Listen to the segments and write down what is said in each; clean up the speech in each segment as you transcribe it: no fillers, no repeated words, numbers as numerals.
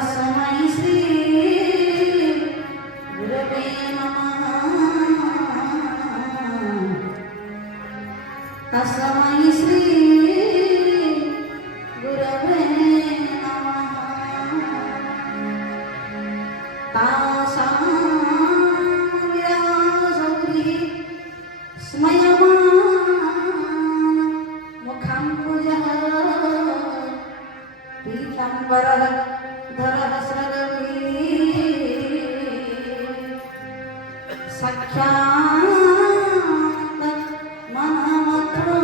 तस्मै श्री गुरवे नमः। तस्मै श्री गुरवे नमः। तासां व्यासगुरुः स्मयमानं मुखाम्बुजः पीताम्बरः धरः सरवीः साक्षात् मनमतो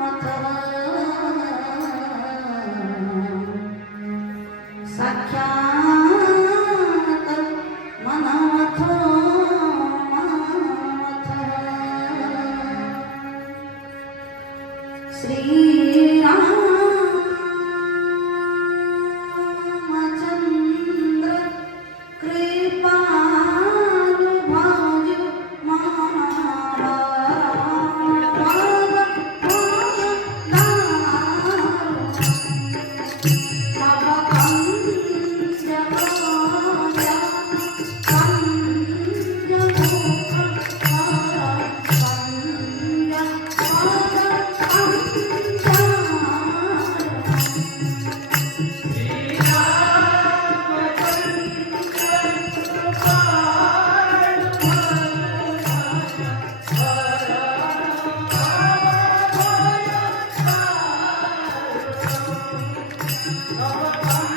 मथः साक्षात् मनमतो मथः। श्रीराम Bye.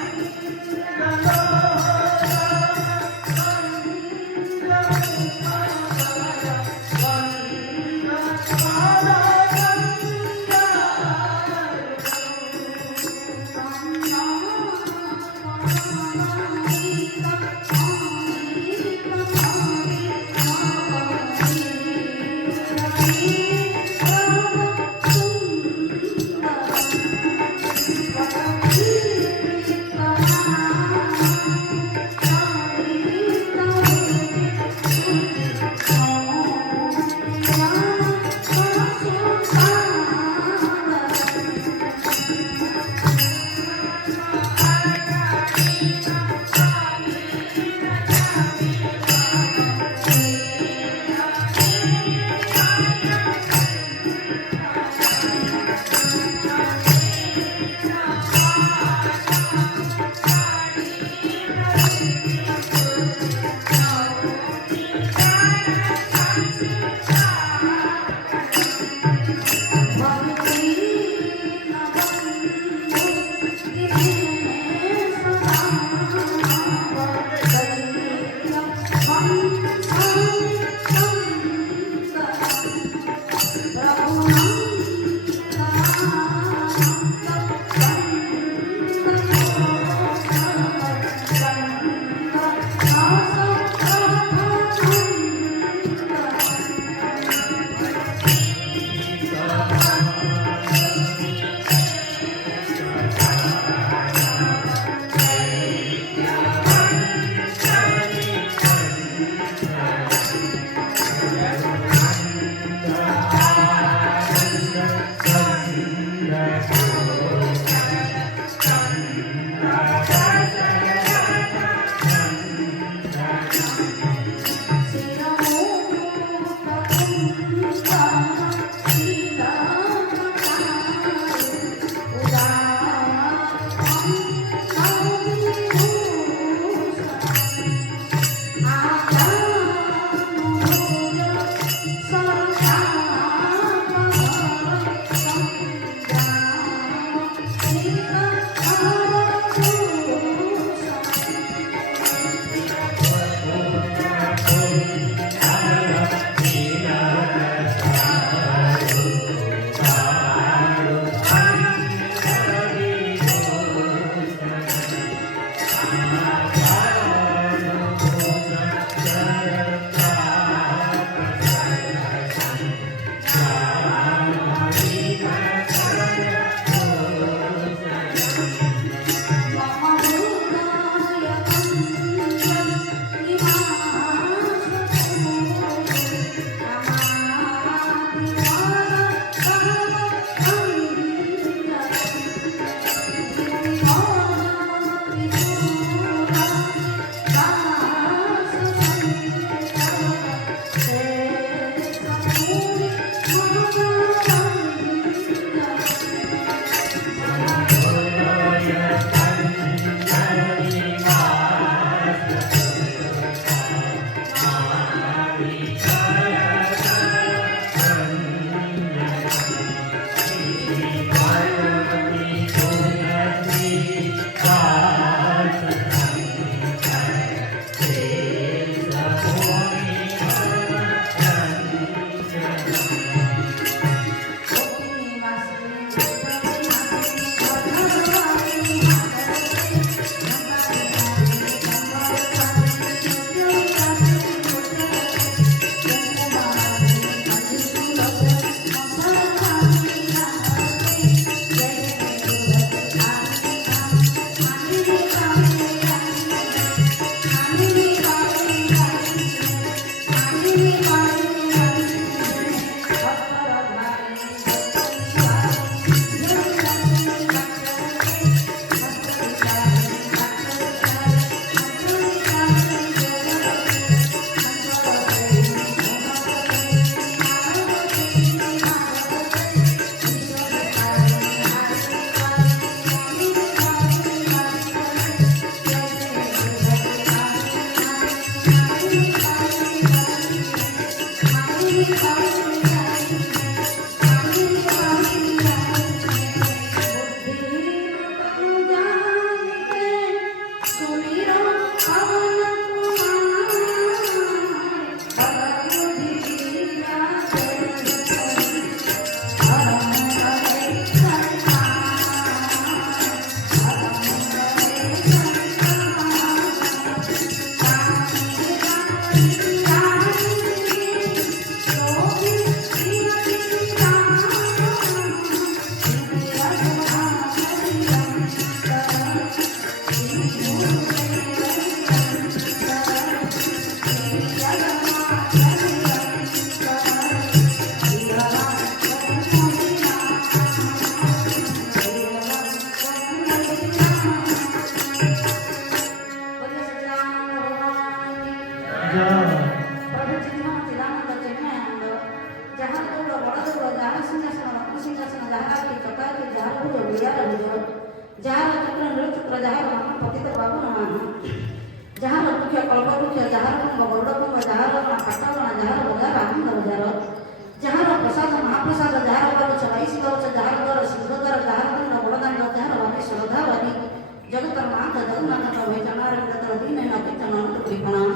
ଜଗନ୍ନାଥଙ୍କ ଭଜନାରବିନ୍ଦ ତଳ ଦୀନ ନକିଞ୍ଚନ ଅନନ୍ତ କୋଟି ପ୍ରଣାମ।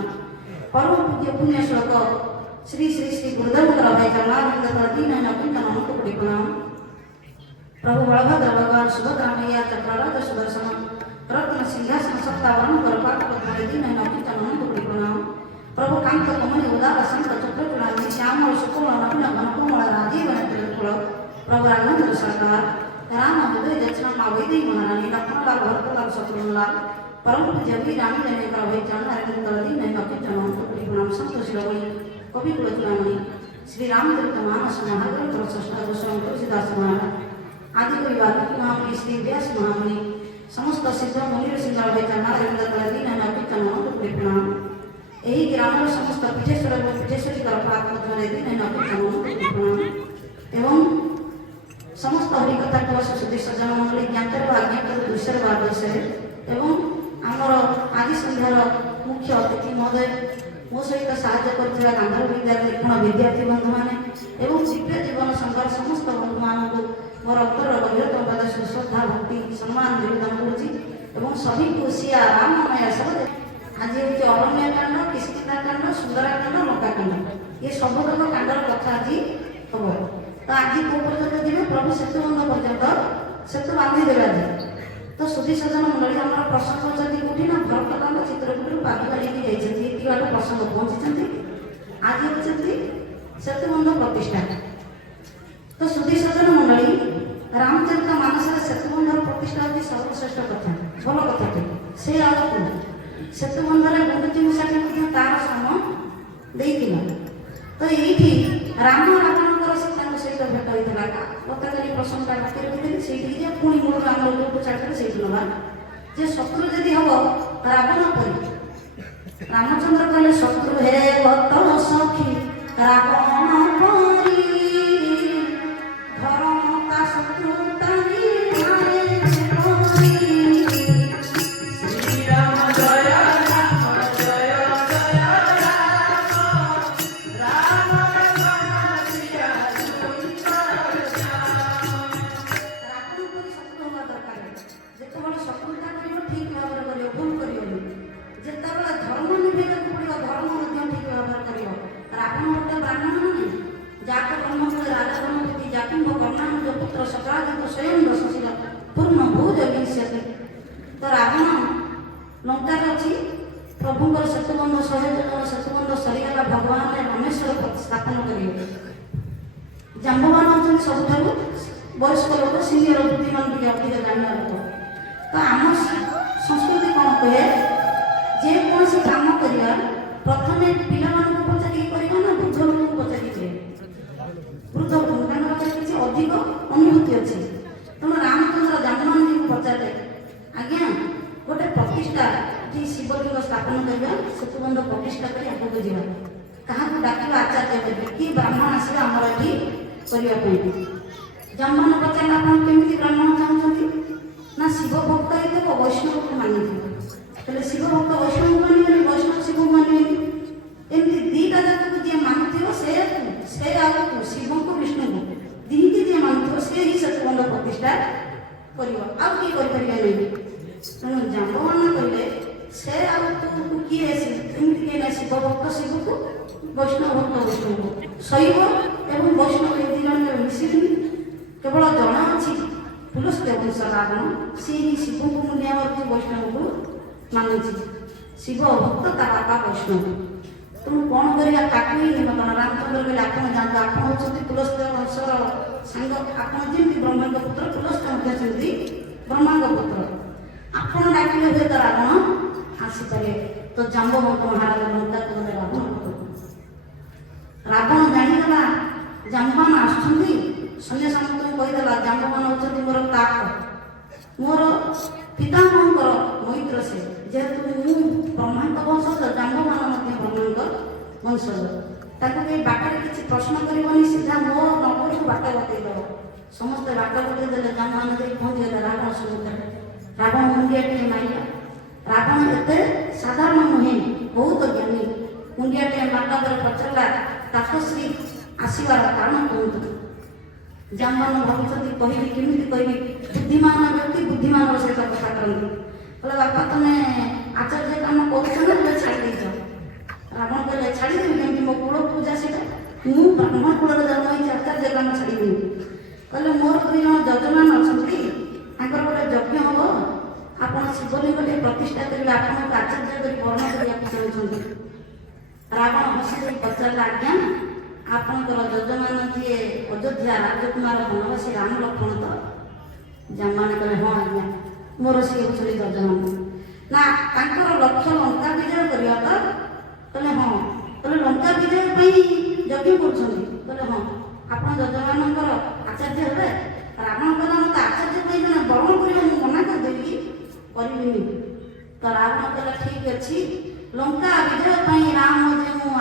ପରମ ପୂଜ୍ୟ ପୁଣ୍ୟ ଶ୍ଲୋକ ଶ୍ରୀ ଶ୍ରୀ ଶ୍ରୀ ଗୁରୁଦେବଙ୍କର ଭଜନାରବିନ୍ଦ ତଳ ଦୀନ ନକିଞ୍ଚନ ଅନନ୍ତ କୋଟି ପ୍ରଣାମ। प्रभु बलभद्र भगवान सुभद्रा मैया चक्रराज सुदर्शन रत्न सिंहासन सप्तावरण कर पाठ पद्म दीन नकिंचन अनंत कोटि प्रणाम। प्रभु कांत कमल उदार शंख चक्रचूड़ामणि श्यामल सुकोमल नवीन घनकोमल राजीव नेत्रकुल प्रभु राघवेंद्र सरकार राम हृदय दक्षिण माँ वैदेही महारानी लक्ष्मणलाल भरतलाल शत्रुघ्नलाल परम पूज्य वी राम जनेन्द्र भैचरण अरविंद दीन नकिंचन अनंत कोटि प्रणाम। संत शिरोमणि कवि कुलचूड़ामणि श्री रामचरित मानस महाग्रंथ षष्ठ गोस्वामी तुलसीदास महाराज आदि कोई वाल्मीकि महामुनि श्री व्यास महामुनि समस्त सिद्ध मुनि ऋषिंकर भजनारविंद तल दीन नकिंचन अनंत कोटि प्रणाम। एही ग्रामर समस्त पीठेश्वर एवं पीठेश्वरीकर पाद पद्म दीन नकिंचन अनंत कोटि प्रणाम। एवं समस्त हरिकथा क्लस सुधी सज्जन मंडली ज्ञातर व अज्ञातर दृश्यर व आदर्शे एवं आमर आदि संध्यार मुख्य अतिथि महोदय मो सहित साहाय्य करथिबा गांधार विद्यालय निपुण विद्यार्थी बंधु माने एवं दिव्य जीवन संघर समस्त बंधु मानकु मोर अंतर गभीरतम पद श्रद्धा भक्ति सम्मान निवेदन करुछि एवं सभी को सिया राममय सब आज हूँ अरण्य कांड किष्किंधा कांड सुंदराकांड लंकाकांड ये सबतक कांडर कथा आज हम तो आज कौ पर्यटन जीवे प्रभु सेतु बंध पर्यटन सेतु बांधी देवे आज तो सुधी सज्जन मंडली आम प्रसंग जदि कौटी ना भरतकांड चित्रकूट पादुका लेकिन जाइए बार प्रसंग पहुंची आज हूँ सेतु बंध प्रतिष्ठा। तो सुधी सज्जन मंडली रामचरित मानस सेतुबंधर प्रतिष्ठा होती सर्वश्रेष्ठ कथा भल कथाटे से आगे सेतुबंधर गुंडुची मूषाटी तार श्रम देइथिला। तो ये राम रावणकर सीता सहित भेट होता गतकाली प्रसंग बाकी रखी से पुणी मूल राम जो छाड़ी से नवा जे शत्रु जदि हम रावण पर रामचंद्र कहले शत्रु हे गत सखी रावण परी तो रावण लंकार अच्छी प्रभुंर सेतुबंध 100 जन सेतुबंध सरीगला भगवान रामेश्वर स्थापन करेंगे। जाम्बवान होती सब वयस्क लोक सीनियर बुद्धिमान भी अधिक जाना लोक। तो आम संस्कृति कौन कहे जेकोसी काम करवा प्रथम पिला पचारि करना वृद्ध लोक पचारि वृद्ध लोक किसी अधिक अनुभूति अच्छी तेणु रामचंद्र जाम्बवान जी को पचारे आज्ञा गोटे प्रतिष्ठा जी शिवलिंग स्थापन करवा सेतुबंध प्रतिष्ठा कर आगे जावा क्या डाक आचार्य देवे कि ब्राह्मण आसवे आमर ये करने जाम्बवान पचारे आप केमी ब्राह्मण चाहते ना शिव भक्त ये वैष्णव को मानि शिव भक्त वैष्णव को मानवे वैष्णव शिव को मानवे एमती दीटा जात को जी मानुव से आगे शिव को विष्णु को दीटी जी मानुव से ही सेतुबंध प्रतिष्ठा कर तेणु जाम्बवान कहले से किए किए ना शिव भक्त शिव को वैष्णव भक्त वैष्णव को शैव एवं वैष्णव ये दी जन मिसिकी केवल जन अच्छी पुलस्त्य वंश रावण सी शिव को मुनिया वैष्णव को मानुची शिव भक्त ता बापा वैष्णव तेणु कौन करा ताकू ही निमंत्रण रामचंद्र कहले आप जानते आप होती पुलस्त्य वंशर सांग आप जमी ब्रह्मांड पुत्र पुलस्त्य ब्रह्मांड पुत्र आपण डाकिले हुए तो रावण आसीपारे। तो जाम्बवंत महाराज लंका को गले रावण जाणीगला जाम्बवान आसुंदी सन्या सामंत कहीदेला जाम्बवान होती मोर ताक मोर पितामहर मैत्र से जेहेतु मु ब्रह्मांड वंशज जाम्बवान ब्रह्मांड वंशज ताको कहीं बाटर किसी प्रश्न करनी सीधा मो नगर को बाट बतईदेव समस्ते बाट बतईदे जाम्बवान पहुँचीगले रावण सम्मुखें रावण मुंडिया टे माइला रावण एते साधारण नुहे बहुत ज्ञानी मुंडिया टे मारला पचारा तापश्री आसवार कारण कहतु जाम्बवान भावुं कह केमी कह बुद्धिमान व्यक्ति बुद्धिमान सहित कथा करते बोले बापा तुम्हें ଆଚାର୍ଯ୍ୟ କାମ କରୁଛ ନା ଏବେ ଛାଡ଼ି ଦେଇଛ? ରାବଣ କହିଲେ ଛାଡ଼ିଦେବି କେମିତି, ମୋ କୂଳ ପୂଜା ସେଇଟା, ମୁଁ ବ୍ରାହ୍ମଣ କୂଳରେ ଜନ୍ମ ହେଇଛି, ଆଚାର୍ଯ୍ୟ କାମ ଛାଡ଼ିଦେବି। କହିଲେ ମୋର 2 ଜଣ ଯଜମାନ ଅଛନ୍ତି, ତାଙ୍କର ଗୋଟେ ଯଜ୍ଞ ହବ, ଆପଣ ଶିବଲିଙ୍ଗ ଟିକେ ପ୍ରତିଷ୍ଠା କରିବେ, ଆପଣଙ୍କୁ ଆଚାର୍ଯ୍ୟ କରି ବରଣ କରିବାକୁ ଚାହୁଁଛନ୍ତି। ରାବଣ ହସି ଦେଇ ପଚାରିଲା, ଆଜ୍ଞା ଆପଣଙ୍କର ଯଜମାନ ଯିଏ ଅଯୋଧ୍ୟା ରାଜକୁମାର ବନବାସୀ ରାମ ଲକ୍ଷ୍ମଣ ତ? ଜାମାନେ କହିଲେ ହଁ ଆଜ୍ଞା, ମୋର ସିଏ ହେଉଛନ୍ତି ଯଜମାନ। ନା ତାଙ୍କର ଲକ୍ଷ୍ୟ ଲଙ୍କା ବିଜୟ କରିବା ତ? କହିଲେ ହଁ। କହିଲେ ଲଙ୍କା ବିଜୟ ପାଇଁ ଯଜ୍ଞ କରୁଛନ୍ତି? କହିଲେ ହଁ। ଆପଣ ଯଜମାନଙ୍କର ଆଚାର୍ଯ୍ୟ ହେବେ? ରାବଣ କହିଲା, ମୋତେ ଆଚାର୍ଯ୍ୟ ପାଇଁ ଜଣେ ବରଣ କରିବା ମୁଁ ମନା କରିଦେବି, କରିବିନି। ତ ରାବଣ କହିଲା ଠିକ୍ ଅଛି, ଲଙ୍କା ବିଜୟ ପାଇଁ ରାମ ଯେଉଁ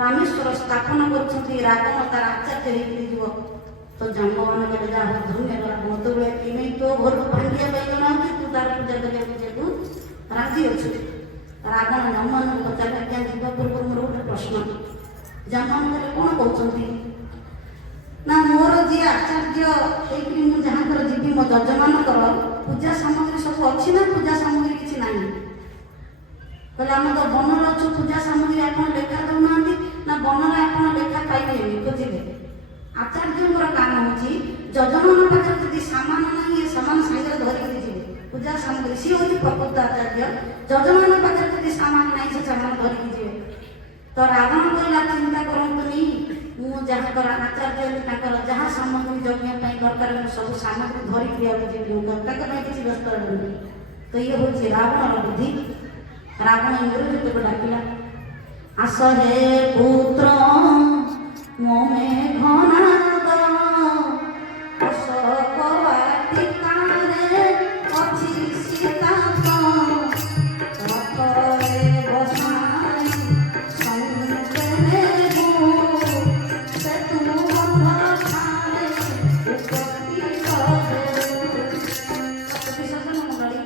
ରାମେଶ୍ୱର ସ୍ଥାପନ କରୁଛନ୍ତି, ରାବଣ ତାର ଆଚାର୍ଯ୍ୟ ହେଇକି ଯିବ। ତ ଜାମ୍ବବାନ କହିଲେ ଯାହା ହଉ ଧନ୍ୟବାଦ, ମୋତେ ବେଳେ କିଣି ତୋ ଘରକୁ ଭାଙ୍ଗିବା ପାଇଁ ଜଣେ ଅଛି, ତୁ ତାର ପୂଜା କରିବାକୁ ଯିବାକୁ ରାଜି ଅଛୁ। ରାବଣ ଜାମ୍ବବାନଙ୍କୁ ପଚାରିଲେ, ଆଜ୍ଞା ଯିବା ପୂର୍ବରୁ ମୋର ଗୋଟେ ପ୍ରଶ୍ନ। ଜାମ୍ବବାନ କହିଲେ କ'ଣ କହୁଛନ୍ତି? ନା ମୋର ଯିଏ ଆଚାର୍ଯ୍ୟ ହେଇକି ମୁଁ ଯାହାଙ୍କର ଯିବି, ମୋ ଯଜମାନଙ୍କର ପୂଜା ସାମଗ୍ରୀ ସବୁ ଅଛି ନା ପୂଜା ସାମଗ୍ରୀ କିଛି ନାହିଁ? କହିଲେ ଆମେ ତ ବନରେ ଅଛୁ, ପୂଜା ସାମଗ୍ରୀ ଆପଣ ଲେଖା ଦେଉନାହାନ୍ତି। ନା ବନରେ ଆପଣ ଲେଖା ପାଇବେନି, ବୁଝିଲେ? ଆଚାର୍ଯ୍ୟଙ୍କର କାମ ହେଉଛି ଯଜମାନ ପାଖରେ ଯଦି ସାମାନ ନାହିଁ, ଏ ସାମାନ ସାଙ୍ଗରେ ଧରିକି ଯିବେ ପୂଜା ସାମଗ୍ରୀ, ସିଏ ହେଉଛି ପ୍ରକୃତ ଆଚାର୍ଯ୍ୟ। ଯଜମାନ ପାଖରେ ଯଦି ସାମାନ ନାହିଁ, ସେ ସାମାନ ଧରିକି ଯିବେ। ତ ରାବଣ କହିଲା ଚିନ୍ତା କରନ୍ତୁନି, ମୁଁ ଯାହାଙ୍କର ଆଚାର୍ଯ୍ୟ ହେଲି ତାଙ୍କର ଯାହା ସାମଗ୍ରୀ ଯଜ୍ଞ ପାଇଁ ଦରକାର ମୁଁ ସବୁ ସାମଗ୍ରୀ ଧରିକି ଯିବାକୁ ଯିବି, ତାଙ୍କ ପାଇଁ କିଛି ବ୍ୟସ୍ତ ହେବନି। ତ ଇଏ ହେଉଛି ରାବଣର ବୁଦ୍ଧି। ରାବଣ ଇନ୍ଦ୍ରଜିତକୁ ଡାକିଲା, ଆସ ହେ ପୁତ୍ର ମୋ ମେଘନାଦ, ଅଶୋକ ବାଟିକାରେ ଅଛି ସୀତା ରଥରେ ବସାଇ ସଙ୍ଗେ ନେବୁ, ସେତୁ ବନ୍ଧ ଠାରେ ଉପସ୍ଥିତ ହେବୁ। ବିସର୍ଜନ ମଣ୍ଡଳୀ,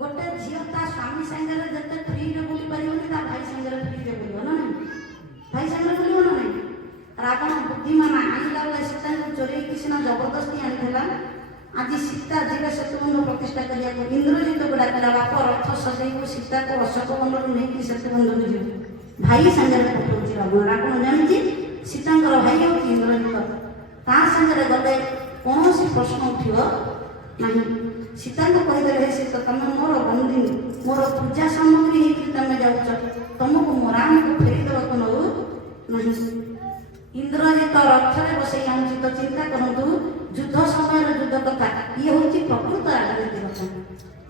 ଗୋଟେ ଝିଅ ତା ସ୍ୱାମୀ ସାଙ୍ଗରେ ଯେତେ ଫ୍ରିରେ ବୁଲି ପାରିବନି, ତା ଭାଇ ସାଙ୍ଗରେ ଫ୍ରିରେ ବୁଲିବ ନା ନାହିଁ? ଭାଇ ସାଙ୍ଗରେ ବୁଲିବ ନା ନାହିଁ? ରାବଣ ବୁଦ୍ଧିମାନ ଆଣିଲା ବେଳେ ସୀତାଙ୍କୁ ଚୋରେଇକି ସିନା ଜବରଦସ୍ତି ଆଣିଥିଲା। ଆଜି ସୀତା ଯିବେ ସେତୁବନ୍ଧ ପ୍ରତିଷ୍ଠା କରିବାକୁ, ଇନ୍ଦ୍ରଜିତକୁ ଡାକିଲା, ବାପ ରଥ ସଜେଇବୁ, ସୀତାକୁ ଅଶୋକ ବନରୁ ନେଇକି ସେତୁବନ୍ଧକୁ ଯିବୁ। ଭାଇ ସାଙ୍ଗରେ ପଠଉଛି ରାବଣ। ରାବଣ ଜାଣିଛି ସୀତାଙ୍କର ଭାଇ ହେଉଛି ଇନ୍ଦ୍ରଜିତ, ତା ସାଙ୍ଗରେ ଗଲେ କୌଣସି ପ୍ରଶ୍ନ ଉଠିବ ନାହିଁ। ସୀତାଙ୍କୁ କହିଦେଲେ, ହେ ସୀତା ତମେ ମୋର ବନ୍ଦିନୀ, ମୋର ପୂଜା ସାମଗ୍ରୀ ହେଇକି ତମେ ଯାଉଛ, ତମକୁ ମୋ ରାମକୁ ଫେରିଦେବାକୁ ନେଉ ନାହିଁ। ଇନ୍ଦ୍ରଜିତ ରଥରେ ବସେଇ ଆଣୁଛି। ତ ଚିନ୍ତା କରନ୍ତୁ, ଯୁଦ୍ଧ ସମୟର ଯୁଦ୍ଧ କଥା, ଇଏ ହେଉଛି ପ୍ରକୃତ ରାଜନୀତି କଥା।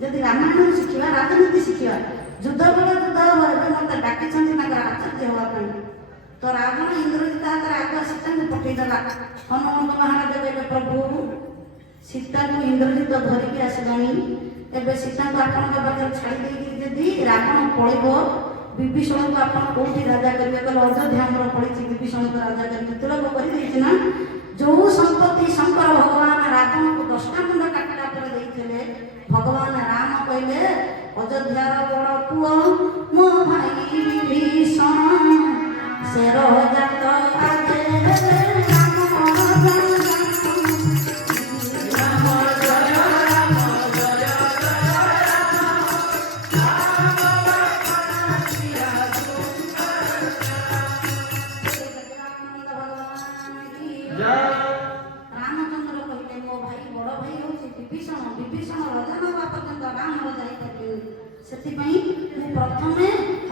ଯଦି ରାମାୟଣ ଶିଖିବା, ରାଜନୀତି ଶିଖିବା, ଯୁଦ୍ଧ ବେଳେ ଯୁଦ୍ଧ ହବ। ଏବେ ମୋତେ ଡାକିଛନ୍ତି ତାଙ୍କର ଆଚାର୍ଯ୍ୟ ହେବା ପାଇଁ। ତ ରାବଣ ଇନ୍ଦ୍ରଜିତ ହାତରେ ଆଗୁଆ ସୀତାଙ୍କୁ ପଠେଇଦେଲା। ହନୁମନ୍ତ ମହାରାଜ କହିଲେ, ପ୍ରଭୁ ସୀତାକୁ ଇନ୍ଦ୍ରଜିତ ଧରିକି ଆସିଲାଣି, ଏବେ ସୀତାଙ୍କୁ ଆପଣଙ୍କ ପାଖରେ ଛାଡ଼ି ଦେଇକି ଯଦି ରାବଣ ପଳେଇବ, ବିଭୀଷଣକୁ ଆପଣ କୋଉଠି ରାଜା କରିବେ? କହିଲେ ଅଯୋଧ୍ୟା ଆମର ପଡ଼ିଛି, ବିଭୀଷଣକୁ ରାଜା କରିବେ। ତିଳକ କରିଦେଇଛି ନା। ଯୋଉ ସମ୍ପତ୍ତି ଶଙ୍କର ଭଗବାନ ରାବଣକୁ 10ଟା ମୁଣ୍ଡ କାଟିଲା ପରେ ଦେଇଥିଲେ, ଭଗବାନ ରାମ କହିଲେ ଅଯୋଧ୍ୟାର ବଡ଼ ପୁଅ ମୋ ଭାଇ ବିଭୀଷଣ, ସେ ରଜାତ ଆଗେ ରାମଚନ୍ଦ୍ର କହିଲେ ମୋ ଭାଇ ବଡ଼ ଭାଇ ହେଉଛି ବିଭୀଷଣ, ବିଭୀଷଣ ରଜା ନେବା ପର୍ଯ୍ୟନ୍ତ ରାମ ରଜା ହେଇପାରିବେନି। ସେଥିପାଇଁ ମୁଁ ପ୍ରଥମେ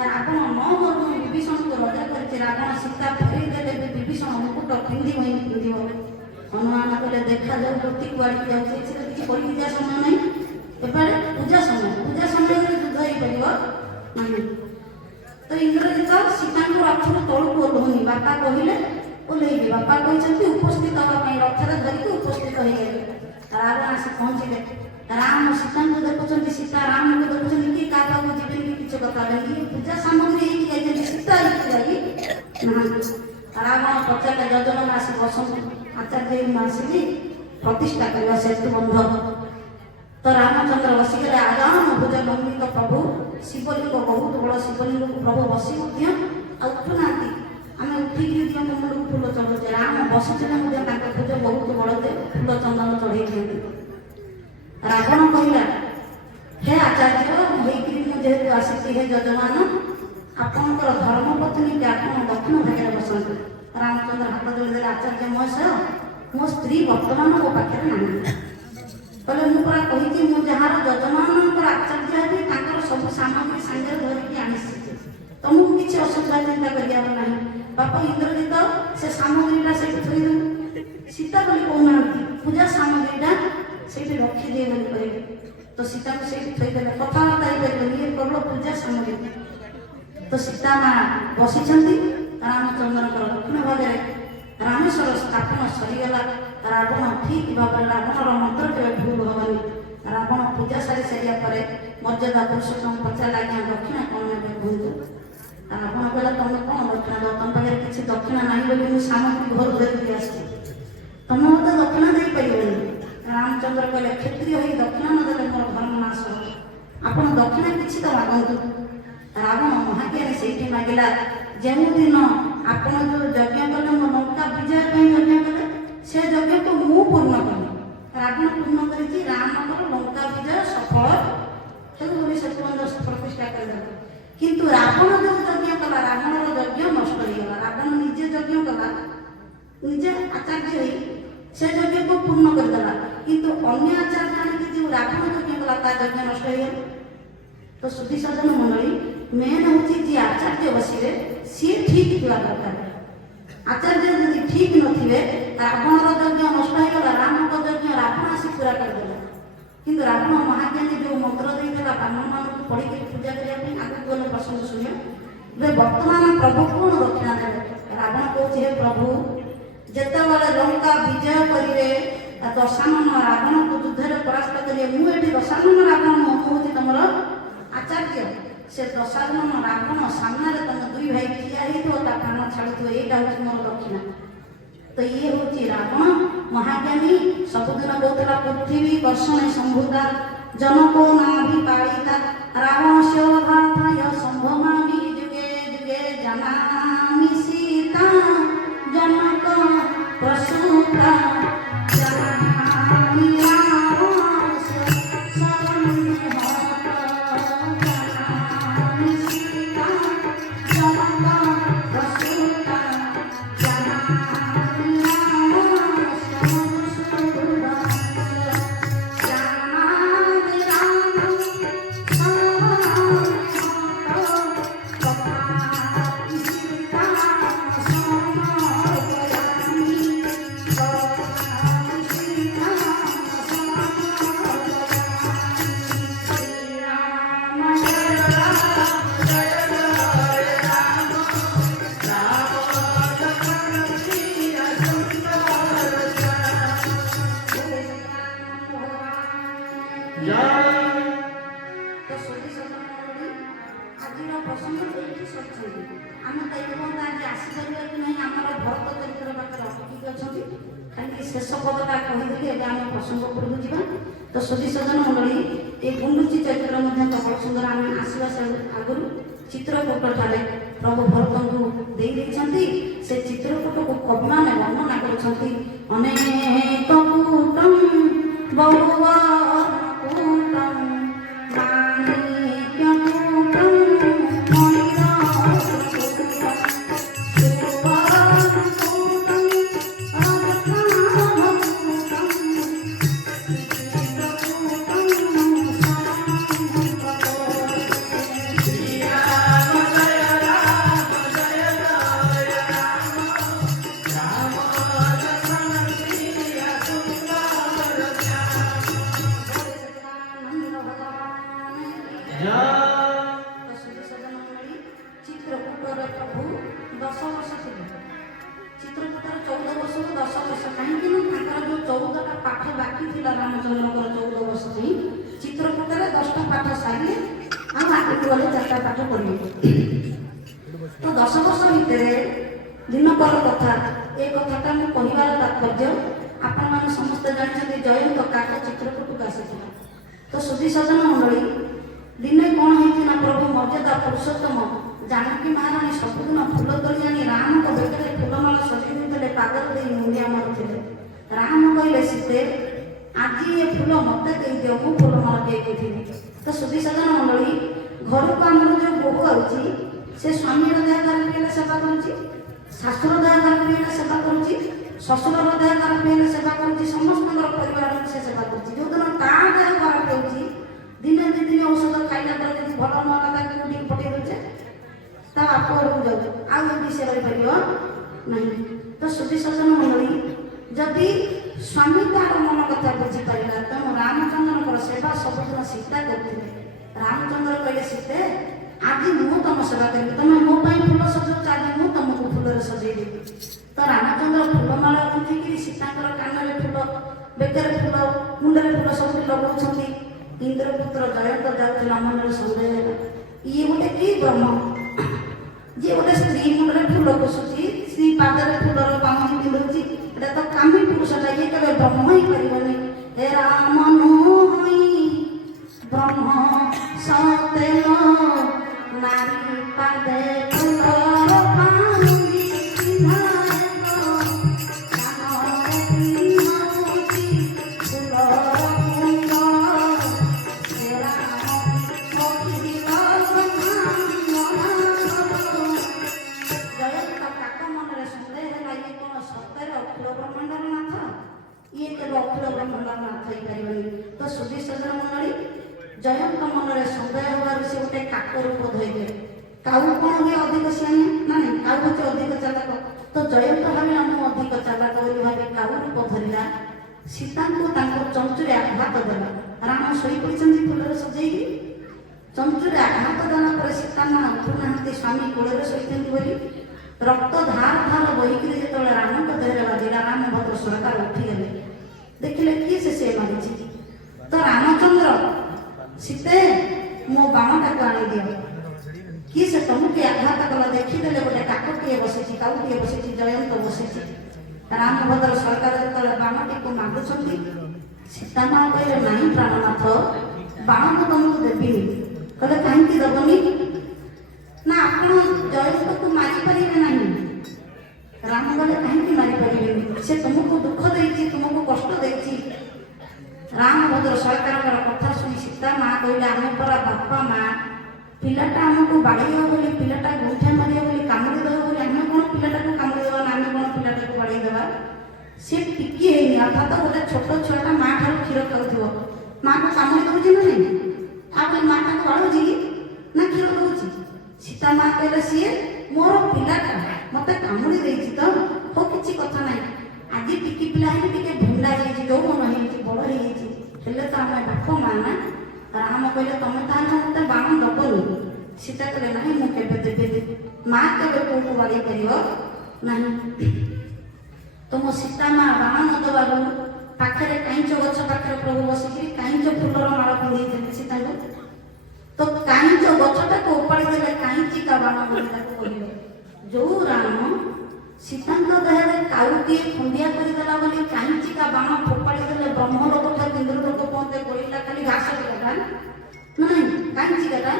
ରାବଣ ନ ମରୁ ବିଭୀଷଣକୁ ରଜା କରିଛି। ରାବଣ ସୀତା ଫେରେଇ ଦେଲେ ବି ବିଭୀଷଣ ମୁକୁଟ ପିନ୍ଧିବ ହିଁ ପିନ୍ଧିବ। ହନୁମାନ କହିଲେ ଦେଖାଯାଉ ଗୋଟି କୁଆଡ଼ିକି ଯାଉଛି, ଏଥିରେ କିଛି ପରୀକ୍ଷା ସମୟ ନାହିଁ, ଏପଟେ ପୂଜା ସମୟ, ପୂଜା ସମୟରେ ଯୁଦ୍ଧ ହେଇପାରିବ ନାହିଁ। ତ ଇନ୍ଦ୍ରଜିତ ସୀତାଙ୍କୁ ରଥରୁ ତଳକୁ ଓହ୍ଲଉନି, ବାପା କହିଲେ ଓହ୍ଲେଇବେ, ବାପା କହିଛନ୍ତି ଉପସ୍ଥିତ ହେବା ପାଇଁ, ରଥରେ ଧରିକି ଉପସ୍ଥିତ ହେଇଗଲେ। ରାବଣ ଆସି ପହଞ୍ଚିଲେ, ରାମ ସୀତାଙ୍କୁ ଦେଖୁଛନ୍ତି, ସୀତା ରାମକୁ ଦେଖୁଛନ୍ତି, କି କାହା ପାଖକୁ ଯିବେନି କି କିଛି କଥା ହେବେନି, ପୂଜା ସାମଗ୍ରୀ ହେଇକି ଯାଇଛନ୍ତି, ସୀତା ହେଇକି ଯାଇ ନାହାନ୍ତି। ରାବଣ ପଚାରିଲେ, ଯଜମାନ ଆସି ବସନ୍ତୁ, ଆଚାର୍ଯ୍ୟ ମୁଁ ଆସିଲି ପ୍ରତିଷ୍ଠା କରିବା ସେତୁବନ୍ଧ। ତ ରାମଚନ୍ଦ୍ର ବସିଗଲେ, ଆରାମ ଭୁଜ ଲମ୍ବିତ ପ୍ରଭୁ, ଶିବଲିଙ୍ଗ ବହୁତ ବଡ଼ ଶିବଲିଙ୍ଗକୁ ପ୍ରଭୁ ବସି ମଧ୍ୟ ଆଉ ଉଠୁନାହାନ୍ତି। ଆମେ ଉଠିକି ତାଙ୍କ ମୁଣ୍ଡକୁ ଫୁଲ ଚଢ଼ଉଛେ, ରାମ ବସିଥିଲେ ମଧ୍ୟ ତାଙ୍କ ଭୁଜ ବହୁତ ବଡ଼ ଯେ ଫୁଲ ଚନ୍ଦନ ଚଢ଼େଇ ଦିଅନ୍ତି। ରାବଣ କହିଲା, ହେ ଆଚାର୍ଯ୍ୟ ହେଇକିରି ମୁଁ ଯେହେତୁ ଆସିଛି ହେ ଯଜମାନ ଆପଣଙ୍କର ଧର୍ମପତ୍ନୀକି ଆପଣ ଦକ୍ଷିଣ ଭାଗରେ ବସନ୍ତୁ। ରାମଚନ୍ଦ୍ର ହାତ ଯୋଡ଼ିଦେଲେ ଆଚାର୍ଯ୍ୟ ମହାଶୟ ମୋ ସ୍ତ୍ରୀ ବର୍ତ୍ତମାନ ମୋ ପାଖରେ ନାହିଁ। କହିଲେ ମୁଁ ପରା କହିଛି ମୁଁ ଯାହାର ଯଜମାନଙ୍କର ଆଚାର୍ଯ୍ୟ ହେବି ତାଙ୍କର ସବୁ ସାମଗ୍ରୀ ସାଙ୍ଗରେ ଧରିକି ଆଣିଛି, ତମକୁ କିଛି ଅସୁବିଧା ଚିନ୍ତା କରିବାର ନାହିଁ। ବାପା ଇନ୍ଦ୍ରଜିତ ସେ ସାମଗ୍ରୀଟା ସେଇଠି ଥୋଇଦେବୁ। ସୀତା ବୋଲି କହୁନାହାନ୍ତି, ପୂଜା ସାମଗ୍ରୀଟା ସେଇଠି ରଖିଦିଏ ବୋଲି କହିଲେ। ତ ସୀତାକୁ ସେଇଠି ଥୋଇଦେଲେ, କଥାବାର୍ତ୍ତା ହେଇପାରିବେନି, ଇଏ କେବଳ ପୂଜା ସାମଗ୍ରୀ। ତ ସୀତା ମା ବସିଛନ୍ତି ରାମଚନ୍ଦ୍ରଙ୍କର ଦକ୍ଷିଣ ଭାଗରେ। ରାମେଶ୍ୱର ସ୍ଥାପନ ସରିଗଲା। ରାବଣ ଠିକ ଭାବରେ ରାବଣର ମନ୍ତ୍ର କେବେ ଭୁଲ ହବନି। ରାବଣ ପୂଜା ସାରି ସାରିବା ପରେ ମର୍ଯ୍ୟାଦା ପୁରୁଷୋତ୍ତମ ପଚାରିଲା ଆଜ୍ଞା ଦକ୍ଷିଣା କ'ଣ ନେବେ କୁହନ୍ତୁ। ରାବଣ କହିଲା ତମେ କ'ଣ ଦକ୍ଷିଣା ଦେବ, ତମ ପାଖରେ କିଛି ଦକ୍ଷିଣା ନାହିଁ ବୋଲି ମୁଁ ସାମଗ୍ରୀ ଘରୁ ଧରିକି ଆସିଛି, ତମେ ମୋତେ ଦକ୍ଷିଣା ଦେଇପାରିବନି। ରାମଚନ୍ଦ୍ର କହିଲେ କ୍ଷତ୍ରିୟ ହୋଇ ଦକ୍ଷିଣା ନଦେଲେ ମୋର ଧର୍ମ ନାଶ ହେବ, ଆପଣ ଦକ୍ଷିଣା କିଛି ତ ମାଗନ୍ତୁ। ରାବଣ ମହାଜ୍ଞାନୀ ସେଇଠି ମାଗିଲା ଯେଉଁଦିନ ଆପଣ ଯେଉଁ ଯଜ୍ଞ କଲେ ମୋ ଲଙ୍କା ବିଜୟ ପାଇଁ ଯଜ୍ଞ କଲେ ସେ ଯଜ୍ଞକୁ ମୁଁ ପୂର୍ଣ୍ଣ କଲି। ରାବଣ ପୂର୍ଣ୍ଣ କରିଛି ରାମଙ୍କର ଲଙ୍କା ବିଜୟ ସଫଳ ହେଉ ବୋଲି ସେତୁବନ୍ଧ ପ୍ରତିଷ୍ଠା କରିଦେଲା। କିନ୍ତୁ ରାବଣ ଯେଉଁ ଯଜ୍ଞ କଲା ରାବଣର ଯଜ୍ଞ ନଷ୍ଟ ହେଇଗଲା। ରାବଣ ନିଜେ ଯଜ୍ଞ କଲା, ନିଜେ ଆଚାର୍ଯ୍ୟ ହେଇ ସେ ଯଜ୍ଞକୁ ପୂର୍ଣ୍ଣ କରିଦେଲା, କିନ୍ତୁ ଅନ୍ୟ ଆଚାର୍ଯ୍ୟ ଆଣିକି ଯେଉଁ ରାବଣ ଯଜ୍ଞ କଲା ତା ଯଜ୍ଞ ନଷ୍ଟ ହେଇଗଲା। ତ ସୁଧୀ ସଜ୍ଜନ ମଣ୍ଡଳୀ ମେନ୍ ହେଉଛି ଯିଏ ଆଚାର୍ଯ୍ୟ ବସିବେ ସିଏ ଠିକ୍ ଥିବା ଦରକାର। ଆଚାର୍ଯ୍ୟ ଯଦି ଠିକ୍ ନଥିବେ ରାବଣର ଯଜ୍ଞ ନଷ୍ଟ ହେଇଗଲା, ରାମଙ୍କ ଯଜ୍ଞ ରାବଣ ଆସି ପୁରା କରିଦେଲା। କିନ୍ତୁ ରାବଣ ମହାଜ୍ଞାନୀ ଯେଉଁ ମନ୍ତ୍ର ଦେଇଥିଲା ବ୍ରାହ୍ମଣମାନଙ୍କୁ ପଢ଼ିକି ପୂଜା କରିବା ପାଇଁ, ଆଗକୁ ଗଲେ ପ୍ରସଙ୍ଗ ଶୁଣିବ। ଏବେ ବର୍ତ୍ତମାନ ପ୍ରଭୁ କ'ଣ ଦକ୍ଷିଣା ଦେବେ? ରାବଣ କହୁଛି ହେ ପ୍ରଭୁ ଯେତେବେଳେ ଲଙ୍କା ବିଜୟ କରିବେ ଦଶାନନ ରାବଣକୁ ଯୁଦ୍ଧରେ ପରାସ୍ତ କରିବେ, ମୁଁ ଏଠି ଦଶାନନ ରାବଣ ମୁଁ ହେଉଛି ତମର ଆଚାର୍ଯ୍ୟ, ସେ ଦଶାନନ ରାବଣ ସାମ୍ନାରେ ତମ ଦୁଇ ଭାଇ ଠିଆ ହେଇଥିବ, ତା ପ୍ରାଣ ଛାଡୁଥିବ, ଏଇଟା ହେଉଛି ମୋର ଦକ୍ଷିଣା। ତ ଇଏ ହେଉଛି ରାବଣ ମହାଜ୍ଞାନୀ। ସବୁଦିନ କହୁଥିଲା ପୃଥିବୀ ବର୍ଷଣେ ସମ୍ଭୁତା ଜନକୋ ନାଭି ପାଳିତା ରାବଣ ଶୋଭାଥାୟ ସମ୍ଭମାମି ଯୁଗେ ଯୁଗେ ଜାନାମି ସୀତା ଜନକ ପ୍ରସୂତା ଜାନାମି ରାମସ୍ୟ ଶରଣ୍ୟ ଜାନାମି ସୀତା ଜନକ ପ୍ରସୂତା ଜାନାମି ରାମସ୍ୟ ମଧୁସୂଦନ ଜାନାମି ରାମ शेष पदटा कहीदेली एवं आम प्रसंग उपरକୁ ଯିବା। ତ ସୁଧୀ ସଜ୍ଜନ ମଣ୍ଡଳୀ ଏ ଗୁଣ୍ଡୁଚି ଚରିତ୍ର ମଧ୍ୟ ପ୍ରବଳ ସୁନ୍ଦର। ଆମେ ଆସିବା ଆଗରୁ ଚିତ୍ରକୂଟଠାରେ ପ୍ରଭୁ ଭରତଙ୍କୁ ଦେଇଛନ୍ତି। ସେ ଚିତ୍ରକୂଟକୁ କବିମାନେ ବର୍ଣ୍ଣନା କରୁଛନ୍ତି। ଅନେକ କୂଟଂ ବହୁବର୍ଣ୍ଣକୂଟଂ ମାଣିକ୍ୟ କୂଟଂ ମଣିରତ୍ନକୂଟଂ ସୁବର୍ଣ୍ଣକୂଟଂ ଚିତ୍ରକୂଟର ପ୍ରଭୁ 10 ବର୍ଷ ଥିଲେ। ଚିତ୍ରକୂଟର 14 ବର୍ଷରୁ 10 ବର୍ଷ, କାହିଁକି ନା ତାଙ୍କର ଯେଉଁ 14ଟା ପାଠ ବାକି ଥିଲା ରାମଚନ୍ଦ୍ରଙ୍କର 14 ବର୍ଷ ପାଇଁ, ଚିତ୍ରକୂଟରେ 10ଟା ପାଠ ସାରିଲେ ଆଉ ଆଗକୁ ଗଲେ 4ଟା ପାଠ ପଢ଼ିବେ। ତ 10 ବର୍ଷ ଭିତରେ ଦିନକର କଥା, ଏ କଥାଟା ମୁଁ କହିବାର ତାତ୍ପର୍ଯ୍ୟ ଆପଣମାନେ ସମସ୍ତେ ଜାଣିଛନ୍ତି ଜୟନ୍ତ କାକ ଚିତ୍ରକୂଟକୁ ଆସିଥିଲା। ତ ସୁଧୀ ସଜ୍ଜନ ମଣ୍ଡଳୀ ଦିନେ କ'ଣ ହେଇଛି ନା ପ୍ରଭୁ ମର୍ଯ୍ୟାଦା ପୁରୁଷୋତ୍ତମ ଜାନକୀ ମହାରାଣୀ ସବୁଦିନ ଫୁଲ ତୋଳି ଆଣି ରାମଙ୍କ ବେକରେ ଫୁଲମାଳ ସଜେଇ ଦେଇଥିଲେ, ପାଦରେ ଦେଇ ମୁଣ୍ଡିଆ ମାରୁଥିଲେ। ରାମ କହିଲେ ସୀତେ ଆଜି ଏ ଫୁଲ ମୋତେ ଦେଇଦିଅ, ମୁଁ ଫୁଲମାଳ ଦେଇଦେଇଥିଲି। ତ ସୁଧୀ ସଜ୍ଜନ ମଣ୍ଡଳୀ ଘରକୁ ଆମର ଯେଉଁ ବୋହୂ ଆଉଛି ସେ ସ୍ୱାମୀର ଦେହ ଖରାପ ହେଲେ ସେବା କରୁଛି, ଶାଶୁର ଦେହ ଖରାପ ହେଲେ ସେବା କରୁଛି, ଶ୍ୱଶୁରର ଦେହ ଖରାପ ହେଲେ ସେବା କରୁଛି, ସମସ୍ତଙ୍କର ପରିବାରକୁ ସେ ସେବା କରୁଛି। ଯେଉଁଦିନ ତା ଦେହ ଖରାପ ହେଉଛି ଦିନେ ଦୁଇ ଦିନ ଔଷଧ ଖାଇଲା ପରେ ଯଦି ଭଲ ନହେଲା ତାକୁ କୋଉଠିକି ପଠେଇ ଦେଉଛେ, ତା ବାପ ଘରକୁ ଯାଉଛି, ଆଉ ଯଦି ସେ ରହିପାରିବ ନାହିଁ। ତ ସୁଧୀ ସଜ୍ଜନ ମଣ୍ଡଳୀ, ଯଦି ସ୍ୱାମୀ ତାର ମନ କଥା ବୁଝିପାରିଲା, ତେଣୁ ରାମଚନ୍ଦ୍ରଙ୍କର ସେବା ସବୁଦିନ ସୀତା କରୁଥିଲେ। ରାମଚନ୍ଦ୍ର କହିଲେ, ସୀତେ ଆଜି ମୁଁ ତମ ସେବା କରିବି, ତମେ ମୋ ପାଇଁ ଫୁଲ ସଜଉଛ, ଆଜି ମୁଁ ତମକୁ ଫୁଲରେ ସଜେଇଦେବି। ତ ରାମଚନ୍ଦ୍ର ଫୁଲମାଳ ଗୁନ୍ଥିକିରି ସୀତାଙ୍କର କାନରେ ଫୁଲ, ବେକରେ ଫୁଲ, ମୁଣ୍ଡରେ ଫୁଲ ସବୁଠି ଲଗାଉଛନ୍ତି। ଇନ୍ଦ୍ରପୁତ୍ର ଜୟନ୍ତ ଯାଉଥିଲା, ମନରେ ସନ୍ଦେହ ହେଲା, ଇଏ ଗୋଟେ କି ବ୍ରହ୍ମ, ଯିଏ ଗୋଟେ ସ୍ତ୍ରୀ ମୁଣ୍ଡରେ ଫୁଲ ପୋଷୁଛି, ସ୍ତ୍ରୀ ପାଦରେ ଫୁଲର ପାଉଁଜି ପିନ୍ଧୁଛି, ଏଟା ତ କାମୀ ପୁରୁଷଟା, ଇଏ କେବେ ବ୍ରହ୍ମ ହେଇପାରିବନି। ହେ ରାମ ନୁହଁଇ ବ୍ରହ୍ମ ସତେନ ନାରୀ ପାଦେ ଫୁଲର ପାଉଁଜି ତ ସୁଧୀ ସଜ୍ଜନ ମଣ୍ଡଳୀ, ଜୟଙ୍କ ମନରେ ସନ୍ଦେହ ହେବାରୁ ସେ ଗୋଟେ କାକ ରୂପ ଧରିଲେ। କାଉ କ'ଣ ହୁଏ ଅଧିକ ସିଆଣି ନା ନାହିଁ, କାଉ ହଉଛି ଅଧିକ ଚାଲାକ। ତ ଜୟନ୍ତ ଭାବିଲା ମୁଁ ଅଧିକ ଚାଲାକ ବୋଲି ଭାବି କାଉ ରୂପ ଧରିଲା, ସୀତାଙ୍କୁ ତାଙ୍କ ଚଞ୍ଚୁରେ ଆଘାତ ଦେଲା। ରାମ ଶୋଇପଡ଼ିଛନ୍ତି ଫୁଲରେ ସଜେଇକି, ଚଞ୍ଚୁରେ ଆଘାତ ଦେଲା ପରେ ସୀତା ମା ଉଠୁନାହାନ୍ତି, ସ୍ୱାମୀ କୋଳରେ ଶୋଇଛନ୍ତି ବୋଲି ରକ୍ତ ଧାର ଧାର ବହିକିରି ଯେତେବେଳେ ରାମଙ୍କ ଦେହରେ ବାଜିଲା, ରାମଭଦ୍ର ସରକାର ଉଠିଗଲେ, ଦେଖିଲେ କିଏ ସେ ମାରିଛି। ତ ରାମଚନ୍ଦ୍ର, ସୀତେ ମୋ ବାଣଟାକୁ ଆଣିଦିଅ, କିଏ ସେ ତମକୁ ଆଘାତ କଲା, ଦେଖିଦେଲେ ଗୋଟେ କାକଟିଏ ବସିଛି, କାଉଟିଏ ବସିଛି, ଜୟନ୍ତ ବସିଛି। ରାମଭଦ୍ର ସରକାର ଯେତେବେଳେ ବାଣଟିକୁ ମାଗୁଛନ୍ତି, ସୀତା ମା କହିଲେ ନାହିଁ ପ୍ରାଣନାଥ, ବାଣ ତ ତମକୁ ଦେବିନି। କହିଲେ କାହିଁକି ଦେବନି? ନା ଆପଣ ଜୟନ୍ତକୁ ମାରିପାରିବେ ନାହିଁ। ରାମ କହିଲେ କାହିଁକି ମାରିପାରିବେନି, ସେ ତୁମକୁ ଦୁଃଖ ଦେଇଛି, ତୁମକୁ କଷ୍ଟ ଦେଇଛି। ରାମଭଦ୍ର ସରକାରଙ୍କର କଥା ଶୁଣି ସୀତା ମା କହିଲେ, ଆମେ ପରା ବାପା ମା, ପିଲାଟା ଆମକୁ ବାଡ଼େଇବ ବୋଲି, ପିଲାଟା ଗୁଣ୍ଠା ମାରିବ ବୋଲି, କାମୁଡ଼ି ଦେବ ବୋଲି, ଆମେ କ'ଣ ପିଲାଟାକୁ କାମୁଡ଼ି ଦେବା ନା ଆମେ କ'ଣ ପିଲାଟାକୁ ବାଡ଼େଇ ଦେବା? ସେ ଟିକିଏ ହେଇନି, ଅର୍ଥାତ ଗୋଟେ ଛୋଟ ଛୁଆଟା ମା ଠାରୁ କ୍ଷୀର ଖାଉଥିବ, ମାକୁ କାମୁଡ଼ି ଦେଉଛି ନା ନାହିଁ, ଆଉ ବୋଲି ମା ତାକୁ ବାଡ଼ଉଛି କି ନା କ୍ଷୀର ଦେଉଛି? ସୀତା ମା କହିଲେ ସିଏ ମୋର ପିଲାଟା, ମତେ କାମୁଡ଼ି ଦେଇଛି ତ, ହଉ କିଛି କଥା ନାହିଁ, ଆଜି ଟିକି ପିଲା ହେଇକି ଟିକେ ଭୁଣ୍ଡା ହେଇଛି, ଯୌବନ ହେଇଛି, ବଡ଼ ହେଇଯାଇଛି, ହେଲେ ତ ଆମେ ବାପ ମା ନା। ରାମ କହିଲେ ତମେ ତାହେଲେ ମତେ ବାଣ ଦବନି। ସୀତା କହିଲେ ନାହିଁ ମୁଁ କେବେ ଦେବେନି, ମା କେବେ କୋଉକୁ ବାଡ଼େଇ ପାରିବ ନାହିଁ। ତ ମୋ ସୀତା ମା ବାଣ ନ ଦେବାରୁ ପାଖରେ କାଇଁଚ ଗଛ ପାଖରେ ପ୍ରଭୁ ବସିକିରି କାଇଁଚ ଫୁଲର ମାଳ ପିନ୍ଧେଇଥିଲେ ସୀତାଙ୍କୁ। ତ କାଇଁଚ ଗଛଟାକୁ ଉପାଡ଼ି ଦେଲେ କାଇଁଚିକା ବାଣ ବୋଲି ତାକୁ କହିଲେ। ଯୋଉ ରାମ ସୀତାଙ୍କ ଦେହରେ କାଉଟିଏ ଖଣ୍ଡିଆ କରିଦେଲା ବୋଲି କାଇଁଚିକା ବାଣ ଫୋପାଡ଼ି ଦେଲେ, ବ୍ରହ୍ମଲୋକ ଠାରୁ ଇନ୍ଦ୍ରଲୋକ ପହଞ୍ଚେ ପଡ଼ିଲା ଖାଲି ଘାସ ଟିକାଟା ନାହିଁ, କାଇଁଚିକାଟା,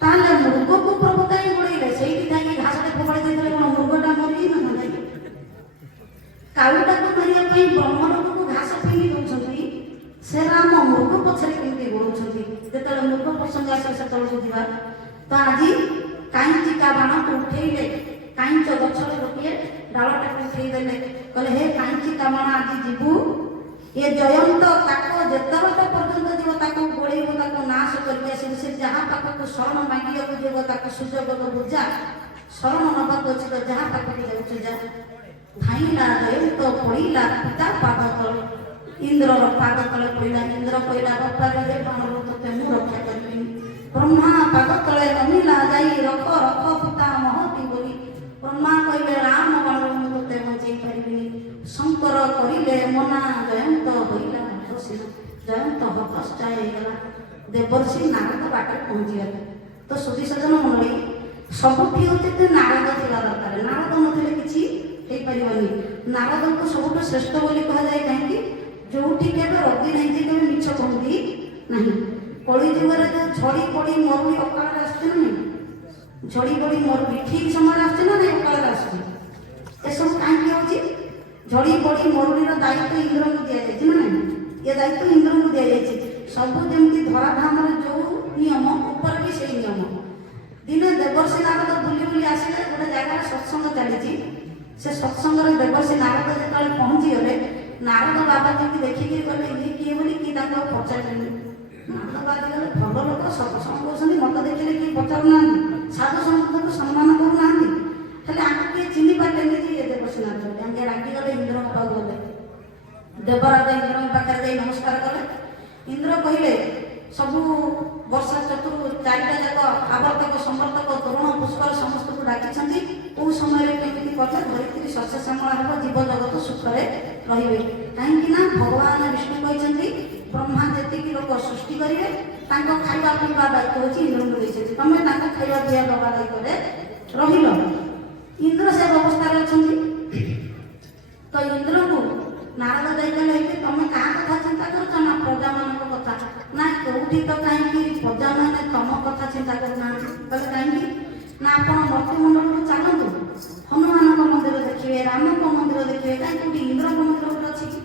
ତାହେଲେ ମୃଗକୁ ପ୍ରଭୁ କାହିଁ ଗୋଡ଼େଇଲେ? ସେଇଠି ଯାଇକି ଘାସଟେ ଫୋପାଡ଼ି ଦେଇଥିଲେ କ'ଣ ମୃଗଟା ମରିଯାଇନଥାନ୍ତା କି? କାଉଟାକୁ ମାରିବା ପାଇଁ ବ୍ରହ୍ମଲୋକକୁ ଘାସ ଫିଙ୍ଗି ଦେଉଛନ୍ତି, ସେ ରାମ ମୃଗ ପଛରେ କେମିତି ଗୋଡ଼ଉଛନ୍ତି? ଯେତେବେଳେ ମୃଗ ପ୍ରସଙ୍ଗ ଆସିବ ସେତେବେଳକୁ ଯିବା। ତ ଆଜି କାଇଁଚିକା ବାଣକୁ ଉଠେଇଲେ, କାଇଁଚ ଗଛର ଗୋଟିଏ ଡାଳଟାକୁ ଉଠେଇଦେଲେ, କହିଲେ ହେ କାଇଁଚିକା ବାଣ ଆଜି ଯିବୁ, ଏ ଜୟନ୍ତ କାକ ଯେତେ ବାଟ ପର୍ଯ୍ୟନ୍ତ ଯିବ ତାକୁ ଗୋଳେଇବ, ତାକୁ ନାଶ କରିକି ଆସିବ। ସେ ଯାହା ପାଖକୁ ଶରଣ ମାଗିବାକୁ ଯିବ ତାକୁ ସୁଯୋଗ ଦେବୁ, ଯା ଶରଣ ନେବାକୁ ଅଛି ତ ଯାହା ପାଖକୁ ଯାଉଛି ଯା। ଧାଇଁଲା ଜୟନ୍ତ ପଡ଼ିଲା ପିତା ପାଦ ତଳେ, ଇନ୍ଦ୍ରର ପାଦ ତଳେ ପଡ଼ିଲା। ଇନ୍ଦ୍ର କହିଲା ବାପାରେ ବାଣରୁ ତୋତେ ମୁଁ ରକ୍ଷା କରିବିନି। ବ୍ରହ୍ମା ପାଦ ତଳେ ନମିଲା ଯାଇ ରଖ ରଖ ପିତା ମହତି ବୋଲି। ବ୍ରହ୍ମା କହିଲେ ରାମ ବାଣରୁ ମୁଁ ତୋତେ ବଞ୍ଚେଇ ପାରିବିନି। ଶଙ୍କର କହିଲେ ମନା, ଜୟନ୍ତ ହୋଇଲା ହତଶୀଳ। ଜୟନ୍ତ ହତଶ୍ଚୟ ହେଇଗଲା। ଦେବର୍ଷି ନାରଦ ବାଟରେ ପହଞ୍ଚିଗଲେ। ତ ସୁଧୀ ସଜ୍ଜନ ମଣ୍ଡଳୀ, ସବୁଠି ହଉଛି ଯେ ନାରଦ ଥିବା ଦରକାର, ନାରଦ ନଥିଲେ କିଛି ହେଇପାରିବନି। ନାରଦଙ୍କୁ ସବୁଠୁ ଶ୍ରେଷ୍ଠ ବୋଲି କୁହାଯାଏ, କାହିଁକି? ଯୋଉଠି କେବେ ରଦି ନାହିଁ, ଯେ କେବେ ମିଛ କହନ୍ତି ନାହିଁ। କଳି ଯୁଗରେ ଯୋଉ ଝଡ଼ି ପଡ଼ି ମରୁଡ଼ି ଅକାଳରେ ଆସୁଛି ନା ନାହିଁ, ଝଡ଼ି ପଡ଼ି ମରୁଡ଼ି ଠିକ ସମୟରେ ଆସୁଛି ନା ନାହିଁ, ଅକାଳରେ ଆସୁଛି। ଏସବୁ କାହିଁକି ହେଉଛି? ଝଡ଼ି ପଡ଼ି ମରୁଡ଼ିର ଦାୟିତ୍ୱ ଇନ୍ଦ୍ରଙ୍କୁ ଦିଆଯାଇଛି ନା ନାହିଁ, ଏ ଦାୟିତ୍ୱ ଇନ୍ଦ୍ରଙ୍କୁ ଦିଆଯାଇଛି। ସବୁ ଯେମିତି ଧରାଧାମରେ ଯୋଉ ନିୟମ ଉପରେ ବି ସେଇ ନିୟମ। ଦିନେ ଦେବର୍ଷି ନାରଦ ବୁଲି ବୁଲି ଆସିଲେ, ଗୋଟେ ଜାଗାରେ ସତ୍ସଙ୍ଗ ଚାଲିଛି। ସେ ସତ୍ସଙ୍ଗରେ ଦେବର୍ଷି ନାରଦ ଯେତେବେଳେ ପହଞ୍ଚିଗଲେ, ନାରଦ ବାବାଜୀକି ଦେଖିକି କହିଲେ ଇଏ କିଏ ବୋଲି କି ତାଙ୍କୁ ପଚାରିଲେନି। ନାରଦ ବାବା କହିଲେ ଭଲ ଲୋକ ସତ୍ସଙ୍ଗ କରୁଛନ୍ତି, ମତେ ଦେଖିଲେ କିଏ ପଚାରୁନାହାନ୍ତି, ସାଧୁ ସନ୍ତଙ୍କୁ ସମ୍ମାନ କରୁନାହାନ୍ତି, ହେଲେ ଆମକୁ କିଏ ଚିହ୍ନି ପାରିଲେନି ଯେ ଇଏ ଦେବର୍ଷି ନାରଦ। ଏମିତି ରାଗିଗଲେ, ଇନ୍ଦ୍ରଙ୍କ ପାଖକୁ ଗଲେ। ଦେବରାଜ ଇନ୍ଦ୍ରଙ୍କ ପାଖରେ ଯାଇ ନମସ୍କାର କଲେ। ଇନ୍ଦ୍ର କହିଲେ ସବୁ ବର୍ଷା ଚତୁର୍ ଚାରିଟା ଯାକ ଆବର୍ତ୍ତକ ସମର୍ଥକ ତରୁଣ ପୁଷ୍କର ସମସ୍ତଙ୍କୁ ଡାକିଛନ୍ତି। କେଉଁ ସମୟରେ କେମିତି କଲେ ଧରିତ୍ରୀ ଶସ୍ୟ ଶ୍ୟାମଳ ହେବ, ଜୀବ ଜଗତ ସୁଖରେ ରହିବେ। କାହିଁକି ନା ଭଗବାନ ବିଷ୍ଣୁ କହିଛନ୍ତି ବ୍ରହ୍ମା ଯେତିକି ଲୋକ ସୃଷ୍ଟି କରିବେ ତାଙ୍କ ଖାଇବା ପିଇବା ଦାୟିତ୍ୱ ହେଉଛି ଇନ୍ଦ୍ରଙ୍କୁ ଦେଇଛନ୍ତି, ତମେ ତାଙ୍କ ଖାଇବା ପିଇବା ଦେବା ଦାୟିତ୍ୱରେ ରହିଲ। ଇନ୍ଦ୍ର ସେ ଅବସ୍ଥାରେ ଅଛନ୍ତି। ତ ଇନ୍ଦ୍ରଙ୍କୁ ନାରଦ ଯାଇ କହିଲେ କି ତମେ କାହା କଥା ଚିନ୍ତା କରୁଛ? ନା ପ୍ରଜାମାନଙ୍କ କଥା। ନା କୋଉଠି ତ କାହିଁକି ପ୍ରଜାମାନେ ତମ କଥା ଚିନ୍ତା କରୁନାହାନ୍ତି। କହିଲେ କାହିଁକି? ନା ଆପଣ ମର୍ତ୍ତ୍ୟମଣ୍ଡଳକୁ ଚାଲନ୍ତୁ, ହନୁମାନଙ୍କ ମନ୍ଦିର ଦେଖିବେ, ରାମଙ୍କ ମନ୍ଦିର ଦେଖିବେ, କାହିଁକି କୋଉଠି ଇନ୍ଦ୍ରଙ୍କ ମନ୍ଦିର ଗୋଟେ ଅଛି କି?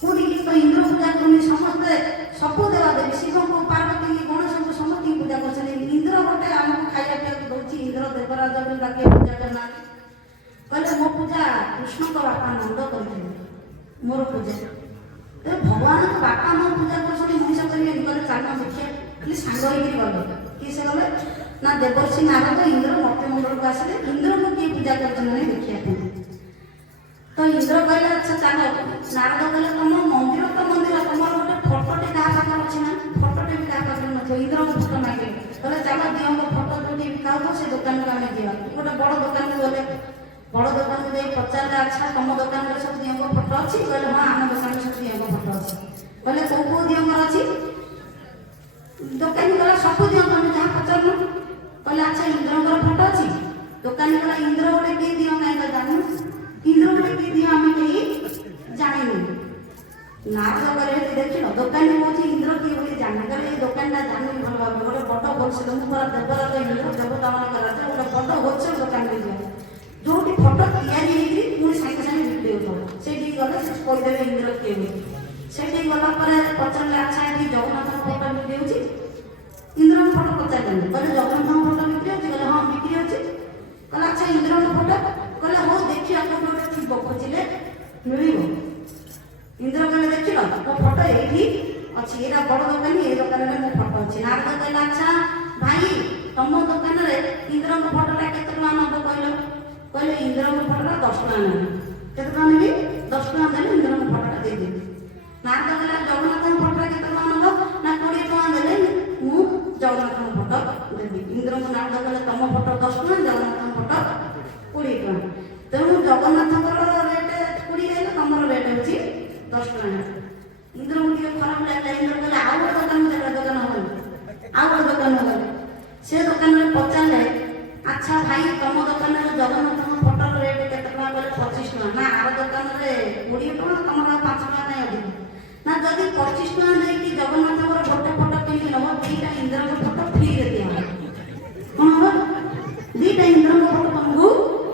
କୋଉଠିକି ତ ଇନ୍ଦ୍ର ପୂଜା କରୁନି, ସମସ୍ତେ ସବୁ ଦେବାଦେବୀ ଶିବଙ୍କୁ, ପାର୍ବତୀକି, ଗଣେଶଙ୍କୁ ସମସ୍ତଙ୍କୁ ପୂଜା କରୁଛନ୍ତି। ଇନ୍ଦ୍ର ଗୋଟେ ଆମକୁ ଖାଇବା ପିଇବାକୁ ଦଉଛି, ଇନ୍ଦ୍ର ଦେବରାଜ ବୋଲି ତାକେ ପୂଜା କରୁନାହାନ୍ତି। କହିଲେ ମୋ ପୂଜା କୃଷ୍ଣଙ୍କ ବାପା ନନ୍ଦ କରିଥିଲେ, ମୋର ପୂଜା। ଭଗବାନଙ୍କ ବାପା ମୋ ପୂଜା କରୁଛନ୍ତି, ମଣିଷ କରିବେନି। କହିଲେ ଚାଲ ଦେଖିବା। ଖାଲି ସାଙ୍ଗ ହେଇକି ଗଲେ। କିଏ ସେ ଗଲେ? ନା ଦେବର୍ଷି ନାରଦ ଇନ୍ଦ୍ର ମର୍ତ୍ତ୍ୟମଣ୍ଡଳକୁ ଆସିଲେ। ଇନ୍ଦ୍ରଙ୍କୁ କିଏ ପୂଜା କରୁଛନ୍ତି ଦେଖିବା ପାଇଁ। ତ ଇନ୍ଦ୍ର କହିଲେ ଆଚ୍ଛା ଚାଲ। ନାରଦ କହିଲେ ତମ ମନ୍ଦିର ତ ମନ୍ଦିର, ତମର ଗୋଟେ ଫଟୋଟେ କାହା ପାଖରେ ଅଛି ନା? ଫଟୋଟେ ବି କାହା ପାଖରେ ନଥିବ। ଇନ୍ଦ୍ରଙ୍କ ଫଟୋ ମାଗିଲେ। କହିଲେ ଚାଲ ଦିଅଙ୍କ ଫଟୋ ଯୋଉଠି ବିକା ହଉଥିବ ସେ ଦୋକାନକୁ ଆମେ ଯିବା। ଗୋଟେ ବଡ଼ ଦୋକାନକୁ ଗଲେ। ବଡ଼ ଦୋକାନକୁ ଯାଇ ପଚାରିଲେ ଆଚ୍ଛା ତମ ଦୋକାନରେ ସବୁ ଦିଅଙ୍କ ଫଟୋ ଅଛି? କହିଲେ ହଁ ଆମ ଦୋକାନରେ ସବୁ ଦିଅଙ୍କ ଫଟୋ ଅଛି। କହିଲେ କୋଉ କୋଉ ଦିଅଙ୍କର ଅଛି? ଦୋକାନୀ କହିଲା ସବୁ ଦିଅଙ୍କ, ଆମେ ଯାହା ପଚାରୁନ। କହିଲେ ଆଚ୍ଛା ଇନ୍ଦ୍ରଙ୍କର ଫଟୋ ଅଛି? ଦୋକାନୀ କହିଲା ଇନ୍ଦ୍ର ଗୋଟେ କିଏ ଦିଅ କାହିଁ ତ ଜାଣିନୁ, ଇନ୍ଦ୍ର ଗୋଟେ କିଏ ଦିଅ ଆମେ କେହି ଜାଣିନୁ। ନାରଦ କହିଲେ ଦେଖିଲ ଦୋକାନୀ କହୁଛି ଇନ୍ଦ୍ର କିଏ ବୋଲି ଜାଣିନି। କହିଲେ ଏଇ ଦୋକାନଟା ଜାଣିନି ଭଲ ଭାବରେ, ଗୋଟେ ବଡ଼ ହୋଲସେଲ, ମୁଁ ପୁରା ଦେବରାଜ ଇନ୍ଦ୍ର ଦେବତାମାନଙ୍କ ରାଜା, ଗୋଟେ ବଡ଼ ହୋଲସେଲ ଦୋକାନରେ ଯିବ ଯୋଉଠି ଫଟୋ ତିଆରି ହେଇକି ପୁଣି ସାଙ୍ଗେ ସାଙ୍ଗେ ବିକ୍ରି ହଉଥିବ। ସେଇଠିକି ଗଲେ ସେ କହିଦେବେ ଇନ୍ଦ୍ର କିଏ ବୋଲି। ସେଇଠିକି ଗଲା ପରେ ପଚାରିଲେ ଆଚ୍ଛା ଏଠି ଜଗନ୍ନାଥଙ୍କ ଫଟୋ ବିକ୍ରି ହେଉଛି? ଇନ୍ଦ୍ରଙ୍କ ଫଟୋ ପଚାରିଲେନି। କହିଲେ ଜଗନ୍ନାଥଙ୍କ ଫଟୋ ବିକ୍ରି ହେଉଛି? କହିଲେ ହଁ ବିକ୍ରି ହେଉଛି। କହିଲେ ଆଚ୍ଛା ଇନ୍ଦ୍ରଙ୍କ ଫଟୋ? କହିଲେ ହଉ ଦେଖିବା କୋଉଠି ଗୋଟେ ଥିବ, ଖୋଜିଲେ ମିଳିବ। ଇନ୍ଦ୍ର କହିଲେ ଦେଖିଲ ମୋ ଫଟୋ ଏଇଠି ଅଛି, ଏଇଟା ବଡ଼ ଦୋକାନୀ, ଏଇ ଦୋକାନରେ ମୋ ଫଟୋ ଅଛି। ନାରଦ କହିଲେ ଆଚ୍ଛା ଭାଇ ତମ ଦୋକାନରେ ଇନ୍ଦ୍ରଙ୍କ ଫଟୋଟା କେତେ ଟଙ୍କା ନେବ କହିଲ? କହିଲେ ଇନ୍ଦ୍ରଙ୍କ ଫଟୋଟା 10 ଟଙ୍କା ନେବି। କେତେ ଟଙ୍କା ନେବି? 10 ଟଙ୍କା ଦେଲେ ଇନ୍ଦ୍ରଙ୍କ ଫଟୋଟା ଦେଇଦେବି। ନାରଦ କହିଲା ଜଗନ୍ନାଥଙ୍କ ଫଟୋଟା କେତେ ଟଙ୍କା ନେବ? ନା 20 ଟଙ୍କା ଦେଲେ ମୁଁ ଜଗନ୍ନାଥଙ୍କ ଫଟୋ ଦେବି। ଇନ୍ଦ୍ରଙ୍କୁ ନାରଦ କହିଲେ ତମ ଫଟୋ 10 ଟଙ୍କା, ଜଗନ୍ନାଥଙ୍କ ଫଟୋ 20 ଟଙ୍କା। ତେଣୁ ଜଗନ୍ନାଥଙ୍କର ରେଟ୍ 20 ହେଲେ ତମର ରେଟ୍ ହେଉଛି 10 ଟଙ୍କା। ଇନ୍ଦ୍ରଙ୍କୁ ଟିକେ ଖରାପ ଲାଗିଲା। ଇନ୍ଦ୍ର କହିଲେ ଆଉ ଗୋଟେ ଦୋକାନ ଦେଲେ, ଦୋକାନ ହବନି। ଆଉ ଗୋଟେ ଦୋକାନ ଗଲେ। ସେ ଦୋକାନରେ ପଚାରିଲେ ଆଚ୍ଛା ଭାଇ ତମ ଦୋକାନରେ ଜଗନ୍ନାଥଙ୍କ ଫଟୋର ରେଟ୍ କେତେ ଟଙ୍କା? କହିଲେ 25 ଟଙ୍କା। ନା ଆର ଦୋକାନରେ 20 ଟଙ୍କା, ତମର 5 ଟଙ୍କା ନାହିଁ ଅଧିକ। ନା ଯଦି 25 ଟଙ୍କା ଦେଇକି ଜଗନ୍ନାଥଙ୍କର ଗୋଟେ ଫଟୋ କିଣିକି ନେବ, ଦିଟା ଇନ୍ଦ୍ରଙ୍କ ଫଟୋ ଫ୍ରିରେ ଦିଆହବ। କ'ଣ ହବ? ଦିଟା ଇନ୍ଦ୍ରଙ୍କ ଫଟୋ ତମକୁ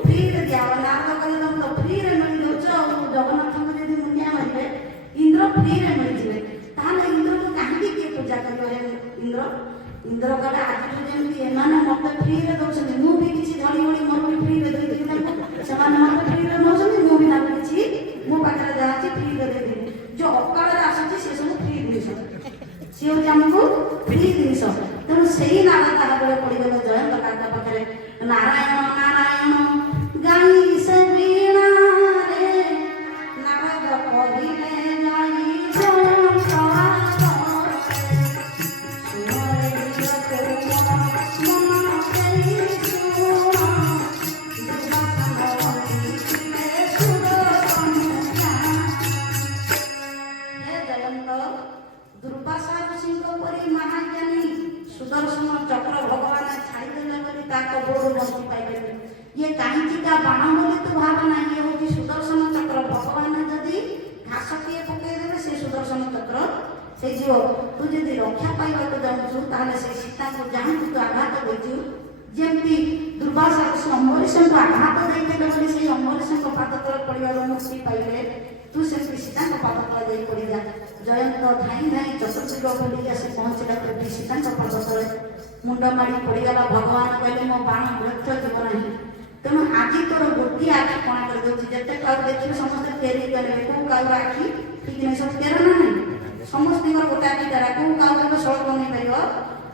ଫ୍ରିରେ ଦିଆହବ। ନାରଦ କହିଲେ ତମେ ତ ଫ୍ରିରେ ମିଳିଯାଉଛ ଆଉ, ଜଗନ୍ନାଥଙ୍କୁ ଯଦି ମୁଣ୍ଡିଆ ମାରିବେ ଇନ୍ଦ୍ର ଫ୍ରିରେ ମିଳିଯିବେ, ତାହେଲେ ଇନ୍ଦ୍ରଙ୍କୁ କାହିଁକି କିଏ ପୂଜା କରିବ? ଇନ୍ଦ୍ର କହିଲେ ଆଜିଠୁ ଯେମିତି ଏମାନେ ମତେ ଫ୍ରିରେ ଦଉଛନ୍ତି, ମୁଁ ବି କିଛି ଧଡ଼ି ଭଳି ମୋର ବି ଫ୍ରିରେ ଦେଇଦେବି ତାଙ୍କୁ। ସେମାନେ ମତେ ଫ୍ରିରେ ନେଉଛନ୍ତି, ମୁଁ ବି ତାଙ୍କୁ କିଛି ମୋ ପାଖରେ ଯାହା ଅଛି ଫ୍ରିରେ ଦେଇଦେବି। ଯୋଉ ଅକାଳରେ ଆସୁଛି ସେ ସବୁ ଫ୍ରି ଜିନିଷ, ସିଏ ହେଉଛି ଆମକୁ ଫ୍ରି ଜିନିଷ। ତେଣୁ ସେଇ ନାର ତାହା ବେଳେ ପଡ଼ିଗଲେ ଜୟନ୍ତ କାକା ପାଖରେ। ନାରାୟଣ ନାରାୟଣ ଗାଇ ସେ ବୀଣାରେ, ନାରଦ କହିଲେ ଯାଇ ଜୟନ୍ତ ଦୁର୍ବାସା ଋଷିଙ୍କ ପରି ମହାଜ୍ଞାନୀ ସୁଦର୍ଶନ ଚକ୍ର ଭଗବାନ ଛାଡ଼ିଦେଲେ ବୋଲି ତା କବଳରୁ ମୁକ୍ତି ପାଇପାରିବେ। ଇଏ କାହିଁକିକା ବାଣ ବୋଲି ତୁ ଭାବନା, ଇଏ ହେଉଛି ସୁଦର୍ଶନ ଚକ୍ର। ଭଗବାନ ଯଦି ଘାସଟିଏ ପକେଇଦେବେ ସେ ସୁଦର୍ଶନ ଚକ୍ର ହେଇଯିବ। ତୁ ଯଦି ରକ୍ଷା ପାଇବାକୁ ଚାହୁଁଛୁ ତାହେଲେ ସେ ସୀତାଙ୍କୁ ଯାହାକୁ ତୁ ଆଘାତ ଦେଇଛୁ, ଯେମିତି ଦୁର୍ବାସା ଋଷି ଅମ୍ବରୀଶଙ୍କୁ ଆଘାତ ଦେଇଥିଲେ ବୋଲି ସେଇ ଅମ୍ବରୀଶଙ୍କ ପାଦ ତଳେ ପଡ଼ିବାରୁ ମୁକ୍ତି ପାଇଲେ, ତୁ ସେମିତି ସୀତାଙ୍କ ପାଦ ତଳେ ଦେଇ ପଡ଼ିଯା। ଜୟନ୍ତ ଧାଇଁ ଧାଇଁ ଚତୁର୍ଦିଗ ବୁଲିକି ଆସି ପହଞ୍ଚିଲା ପ୍ରଭୁ ସୀତାଙ୍କ ପାଦ ତଳେ ମୁଣ୍ଡ ମାଡ଼ି ପଡ଼ିଗଲା। ଭଗବାନ କହିଲେ ମୋ ବାଣ ବ୍ୟର୍ଥ ଯିବ ନାହିଁ, ତେଣୁ ଆଜି ତୋର ଗୋଟିଏ ଆଖି କଣା କରିଦେଉଛି। ଯେତେ କାଉ ଦେଖିବେ ସମସ୍ତେ ତେରି କରିବେ, କୋଉ କାଉର ଆଖି ଠିକ ନାହିଁ, ସବୁ ତେର ନା ନାହିଁ, ସମସ୍ତଙ୍କର ଗୋଟେ ଆଖି ତେରା, କୋଉ କାଉ କେବେ ସଳଖ ବନେଇ ପାରିବ